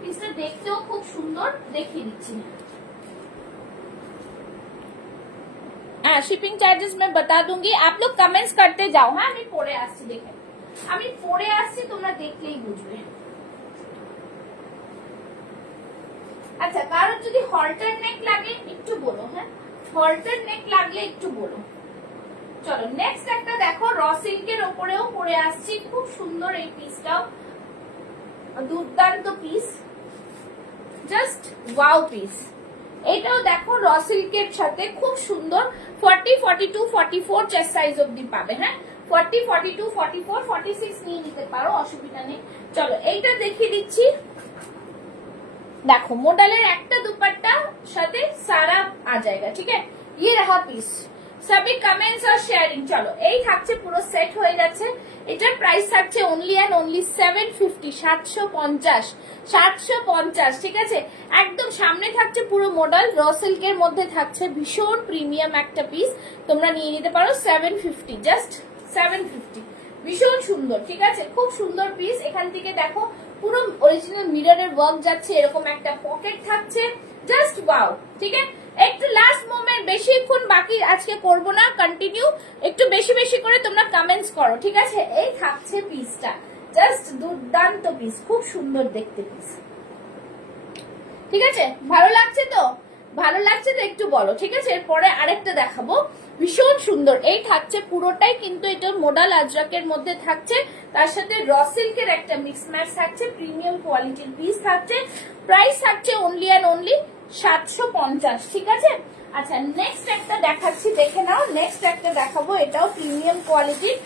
পিসটা দেখতেও খুব সুন্দর, দেখিয়ে দিচ্ছি। हाँ, शिपिंग चार्जेस मैं बता दूंगी, आप लोग कमेंट्स करते जाओ। हाँ, আমি পড়ে আসছি, দেখেন আমি পড়ে আসছি, তোমরা দেখলেই বুঝবে। আচ্ছা, কারোর যদি হল্টার নেক লাগে একটু বলো, হ্যাঁ হল্টার নেক লাগলে একটু বলো। চলো নেক্সট একটা দেখো, র সিল্কের ওপরেও পরে আসছি, খুব সুন্দর এই পিসটাও, দুর্দান্ত পিস, জাস্ট ওয়াও পিস। এটাও দেখো র সিল্কের সাথে খুব সুন্দর, 40, 42, 44 চেস্ট সাইজ অব্দি পাবে। হ্যাঁ, 40, 42, 44, 46 নিয়ে নিতে পারো, অসুবিধা নেই। চলো এইটা দেখিয়ে দিচ্ছি, দেখো মডেলের একটা দুপাট্টা সাথে সারা आ जाएगा, ठीक है। ये रहा पीस, सभी कमेंट्स और शेयरिंग। চলো এই থাকছে, পুরো সেট হয়ে যাচ্ছে। এটার প্রাইস থাকছে অনলি এন্ড অনলি 750, 750, 750, ঠিক আছে। একদম সামনে থাকছে পুরো মডেল, র সিল্কের মধ্যে থাকছে, ভীষণ প্রিমিয়াম একটা পিস, তোমরা নিয়ে নিতে পারো 750, জাস্ট 750, ভীষণ সুন্দর, ঠিক আছে, খুব সুন্দর পিস। এখান থেকে দেখো পুরো অরিজিনাল মিররের ওয়ার্ক যাচ্ছে, এরকম একটা পকেট থাকছে, জাস্ট ওয়াও, ঠিক আছে। একটু লাস্ট মোমেন্ট, বেশিক্ষণ বাকি আজকে করব না, কন্টিনিউ, একটু বেশি বেশি করে তোমরা কমেন্টস করো, ঠিক আছে। এই থাকছে পিসটা, জাস্ট দুর্দান্ত পিস, খুব সুন্দর দেখতে পিস, ঠিক আছে। ভালো লাগছে তো, ভালো লাগছে তো একটু বলো, ঠিক আছে। এরপরে আরেকটা দেখাবো, ভীষণ সুন্দর। এই থাকছে পুরোটাই কিন্তু এটা মোডাল আজরাকের মধ্যে থাকছে, তার সাথে র সিল্কের একটা মিক্স ম্যাচ থাকছে, প্রিমিয়াম কোয়ালিটির পিস থাকছে। প্রাইস থাকছে অনলি এন্ড অনলি 750, ঠিক আছে। আচ্ছা নেক্সট একটা দেখাচ্ছি, দেখে নাও। নেক্সট একটা দেখাবো, এটাও প্রিমিয়াম কোয়ালিটির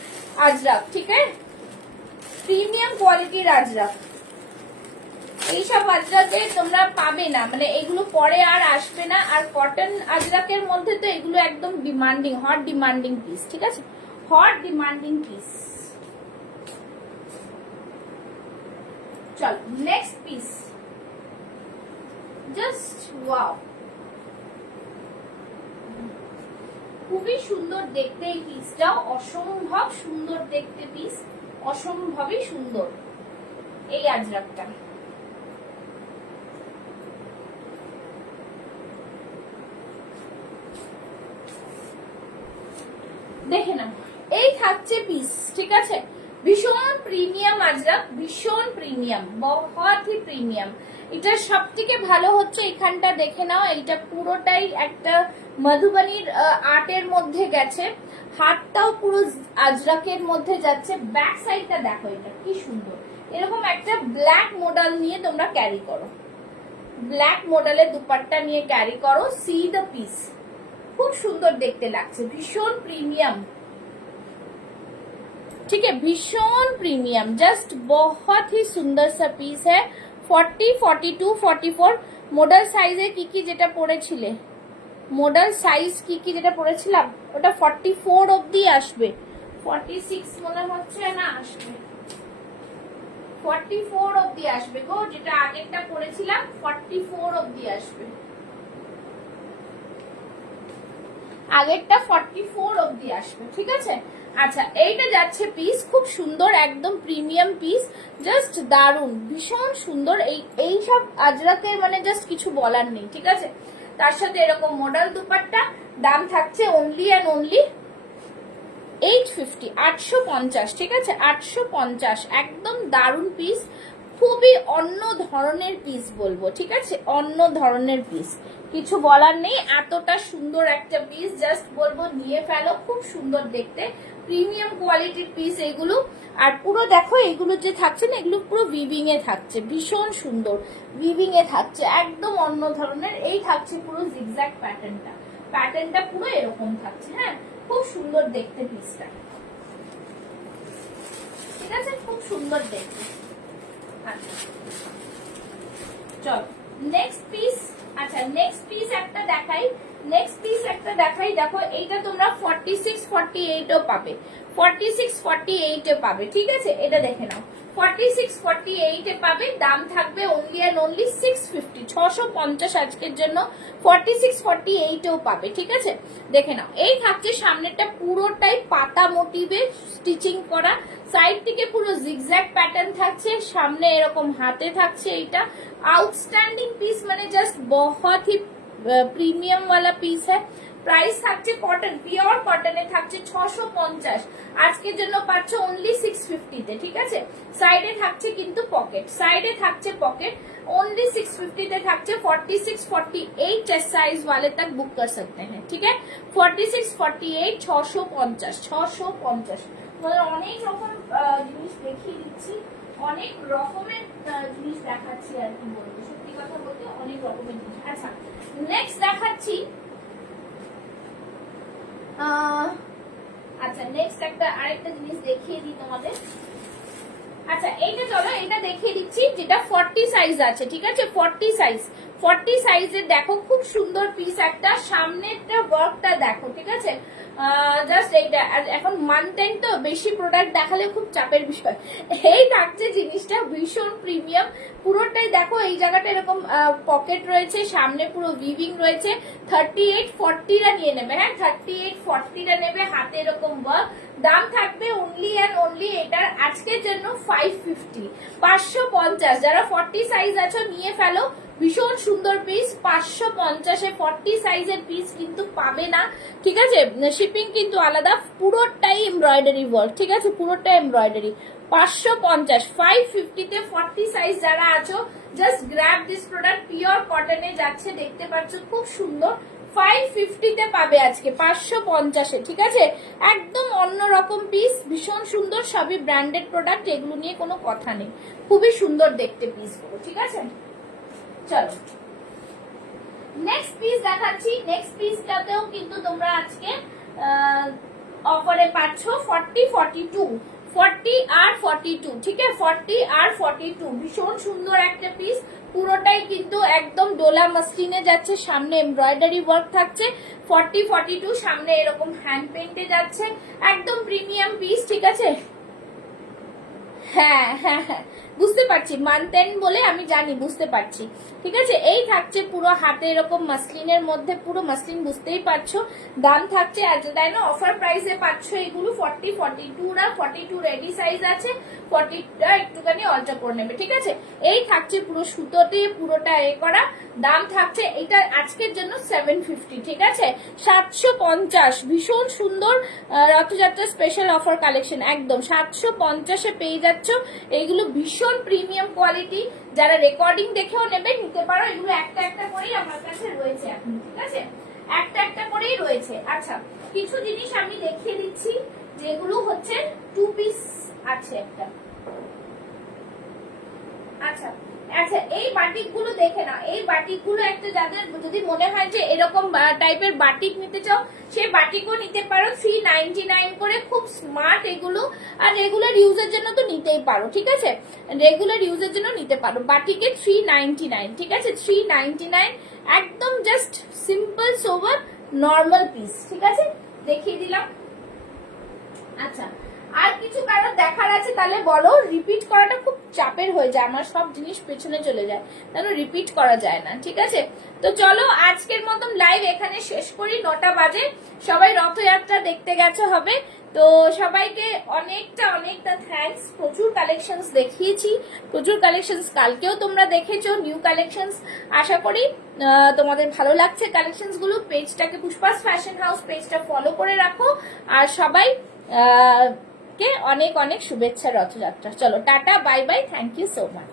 আজরাক, ঠিক আছে, প্রিমিয়াম কোয়ালিটির আজরাক। এইসব আজরাকে তোমরা পাবে না, মানে এগুলো পরে আর আসবে না। আর কটন আজরাকের মধ্যে তো এগুলো একদম ডিমান্ডিং, হট ডিমান্ডিং পিস, ঠিক আছে, হট ডিমান্ডিং পিস। চল নেক্সট পিস, জাস্ট ওয়াও, খুবই সুন্দর দেখতে এই পিসটাও, অসম্ভব সুন্দর দেখতে পিস, অসম্ভবই সুন্দর এই আজরাকটা। দেখে নাও, এই থাকছে পিস, ঠিক আছে, ভীষণ প্রিমিয়াম আজরাক, ভীষণ প্রিমিয়াম, বহুত হি প্রিমিয়াম। এটা সব থেকে ভালো হচ্ছে এখানটা, দেখে নাও, এইটা পুরোটাই একটা মধুবনীর আর্টের মধ্যে গেছে, হাতটাও পুরো আজরাকের মধ্যে যাচ্ছে। ব্যাক সাইডটা দেখো, এটা কি সুন্দর, এরকম একটা ব্ল্যাক মডেল নিয়ে তোমরা ক্যারি করো, ব্ল্যাক মডেলের দুপাট্টা নিয়ে ক্যারি করো, সি দ্য পিস, খুব সুন্দর দেখতে লাগছে, ভীষণ প্রিমিয়াম, ठीक है, भीषण प्रीमियम, जस्ट बहुत ही सुंदर सा पीस है। 40, 42, 44 মডেল সাইজে কি কি যেটা পড়েছিলে, মডেল সাইজ কি কি যেটা পড়েছিলাম ওটা 44 অবধি আসবে, 46 মনে হচ্ছে না আসবে, 44 অবধি আসবে গো, যেটা আগেরটা পড়েছিলাম 44 অবধি আসবে, আগেরটা 44 অবধি আসবে, ঠিক আছে। আচ্ছা এইটা যাচ্ছে পিস, খুব সুন্দর, একদম প্রিমিয়াম পিস, জাস্ট দারুন, ভীষণ সুন্দর। এই সব আজরাকের মানে জাস্ট কিছু বলার নেই, ঠিক আছে। তার সাথে এরকম মডেল দুপাট্টা, দাম থাকছে অনলি এন্ড অনলি 850, 850, ঠিক আছে, 850, একদম দারুন পিস, খুবই অন্য ধরনের পিস বলবো, ঠিক আছে, অন্য ধরনের পিস, কিছু বলার নেই, এতটা সুন্দর একটা পিস, জাস্ট বলবো নিয়ে ফেলো, খুব সুন্দর দেখতে, প্রিমিয়াম কোয়ালিটির পিস এগুলো। আর পুরো দেখো এগুলো যে থাকছে না, এগুলো পুরো উইভিং এ থাকছে, ভীষণ সুন্দর উইভিং এ থাকছে, একদম অন্য ধরনের। এই থাকছে পুরো জিগজ্যাগ প্যাটার্নটা পুরো এরকম থাকছে। হ্যাঁ, খুব সুন্দর দেখতে পিসটা, ঠিক আছে, খুব সুন্দর দেখতে। আচ্ছা চল নেক্সট পিস। আচ্ছা নেক্সট পিস একটা দেখাই। দেখো এইটা তোমরা 46 48 ও পাবে, 46 48 এ পাবে, ঠিক আছে। এটা দেখে নাও, 46 48 এ পাবে। দাম থাকবে অনলি এন্ড অনলি 650, 650 আজকের জন্য। 46 48 এও পাবে, ঠিক আছে। দেখে নাও, এই থাকছে সামনেটা পুরোটাই পাতা মোটিভে স্টিচিং করা, সাইড থেকে পুরো জিগজ্যাগ প্যাটার্ন থাকছে, সামনে এরকম হাতে থাকছে। এইটা आउटस्टैंडिंग पीस মানে জাস্ট बहुत ही প্রিমিয়াম वाला पीस है। প্রাইস থাকছে কটন, পিওর কটনে থাকছে 650, আজকের জন্য পাচ্ছ অনলি 650 তে, ঠিক আছে। সাইডে থাকছে কিন্তু পকেট, ओनली 650 তে থাকছে। 46 48 चेस्ट साइज वाले तक बुक कर सकते हैं, ठीक है। 46 48 650 मतलब অনেক রকম জিনিস দেখিয়ে দিচ্ছি, অনেক রকমের জিনিস দেখাচ্ছি আর কি বলবো, সত্যি কথা বলতে অনেক রকমের জিনিস। আচ্ছা নেক্সট দেখাচ্ছি, আচ্ছা নেক্সট আরেকটা জিনিস দেখিয়ে দিই তোমাদের। আচ্ছা এইটা চলো, এটা দেখিয়ে দিচ্ছি যেটা 40 সাইজ আছে, ঠিক আছে। 40 সাইজের দেখো খুব সুন্দর পিস একটা, সামনেরটা ওয়ার্কটা দেখো, ঠিক আছে। জাস্ট এইটা এখন মান্থ এন্ড তো বেশি প্রোডাক্ট দেখালে খুব চাপের বিষয়। এই থাকছে জিনিসটা ভীষণ প্রিমিয়াম, পুরোটাই দেখো এই জায়গাটা এরকম পকেট রয়েছে, সামনে পুরো উইভিং রয়েছে। 38 40টা নিয়ে নেবে, হ্যাঁ 38 40টা নেবে, হাতে এরকম ওয়ার্ক। দাম থাকবে অনলি এন্ড অনলি এটার আজকের জন্য 550, 550। যারা 40 সাইজ আছো নিয়ে ফেলো, ভীষণ সুন্দর পিস। 550 এ 40 সাইজের পিস কিন্তু পাবে না, ঠিক আছে। শিপিং কিন্তু আলাদা, পুরোটাই এমব্রয়ডারি ওয়ার্ক, ঠিক আছে, পুরোটাই এমব্রয়ডারি। 550 550 তে 40 সাইজ যারা আছো just grab this product, pure কটনে যাচ্ছে, দেখতে পাচ্ছ খুব সুন্দর। 550 তে পাবে আজকে, 550 এ, ঠিক আছে। একদম অন্যরকম পিস, ভীষণ সুন্দর, সবই ব্র্যান্ডেড প্রোডাক্ট, এগুলো নিয়ে কোনো কথা নেই, খুবই সুন্দর দেখতে পিস গুলো, ঠিক আছে। চলো নেক্সট পিস দেখাচ্ছি। নেক্সট পিসটাতেও কিন্তু তোমরা আজকে অফারে পাচ্ছ 40 42, 40 আর 42, ঠিক আছে। 40 আর 42 ভীষণ সুন্দর একটা পিস, পুরোটাই কিন্তু একদম ডোলা মাসলিনে যাচ্ছে, সামনে এমব্রয়ডারি ওয়ার্ক থাকছে। 40 42 সামনে এরকম হ্যান্ড পেইন্টে যাচ্ছে, একদম প্রিমিয়াম পিস, ঠিক আছে। হ্যাঁ হ্যাঁ হ্যাঁ বুঝতে পারছি, মান্থ এন্ড বলে আমি জানি, বুঝতে পারছি, ঠিক আছে। এই থাকছে পুরো হাতে এরকম মাসলিনের মধ্যে, পুরো মাসলিন, বুঝতেই পারছো। দাম থাকছে আজ তাই না, অফার প্রাইসে পাচ্ছ এগুলো 40 42 না, 42 রেডি সাইজ আছে, 40টা একটুখানি অল্টার করে নেবে, ঠিক আছে। এই থাকছে পুরো সুতোতে পুরোটা এ করা। দাম থাকছে এটা আজকের জন্য 750, ঠিক আছে। 750, ভীষণ সুন্দর রথযাত্রা স্পেশাল অফার কালেকশন, একদম 750 এ পেয়ে যাচ্ছ। এইগুলো ভীষণ প্রিমিয়াম কোয়ালিটি, যারা রেকর্ডিং দেখেও নেবে নিতে পারো। এগুলো একটা একটা করেই আমার কাছে রয়েছে এখন, ঠিক আছে, একটা একটা করেই রয়েছে। আচ্ছা কিছু জিনিস আমি দেখিয়ে দিচ্ছি, যেগুলো হচ্ছে 2 পিস আছে একটা। আচ্ছা আচ্ছা এই বাটিক গুলো দেখে না, এই বাটিক গুলো একটা যাদের যদি মনে হয় যে এরকম টাইপের বাটিক নিতে চাও, সেই বাটিকও নিতে পারো। 399 করে, খুব স্মার্ট এগুলো। আর রেগুলার ইউজের জন্য তো নিতেই পারো, ঠিক আছে, রেগুলার ইউজের জন্য নিতে পারো। বাটিকে 399, ঠিক আছে, 399, একদম জাস্ট সিম্পল সোবার নর্মাল পিস, ঠিক আছে, দেখিয়ে দিলাম। আচ্ছা আর কিছু কারণ দেখার আছে তাহলে বলো, রিপিট করাটা খুব চাপের হয়ে যায়, আমার সব জিনিস পেছনে চলে যায়, তাহলে রিপিট করা যায় না, ঠিক আছে। তো চলো আজকের মতন লাইভ এখানে শেষ করি, 9টা বাজে। সবাই রথযাত্রা দেখতে গেছে হবে, তো সবাইকে অনেকটা অনেকটা থ্যাঙ্কস। প্রচুর কালেকশনস দেখিয়েছি, প্রচুর কালেকশনস কালকেও তোমরা দেখেছো, নিউ কালেকশনস। আশা করি তোমাদের ভালো লাগছে কালেকশনস গুলো। পেজটাকে পুষ্পাস ফ্যাশন হাউস পেজটা ফলো করে রাখো, আর সবাই কে অনেক অনেক শুভেচ্ছা রথযাত্রা। চলো টাটা, bye bye, thank you so much.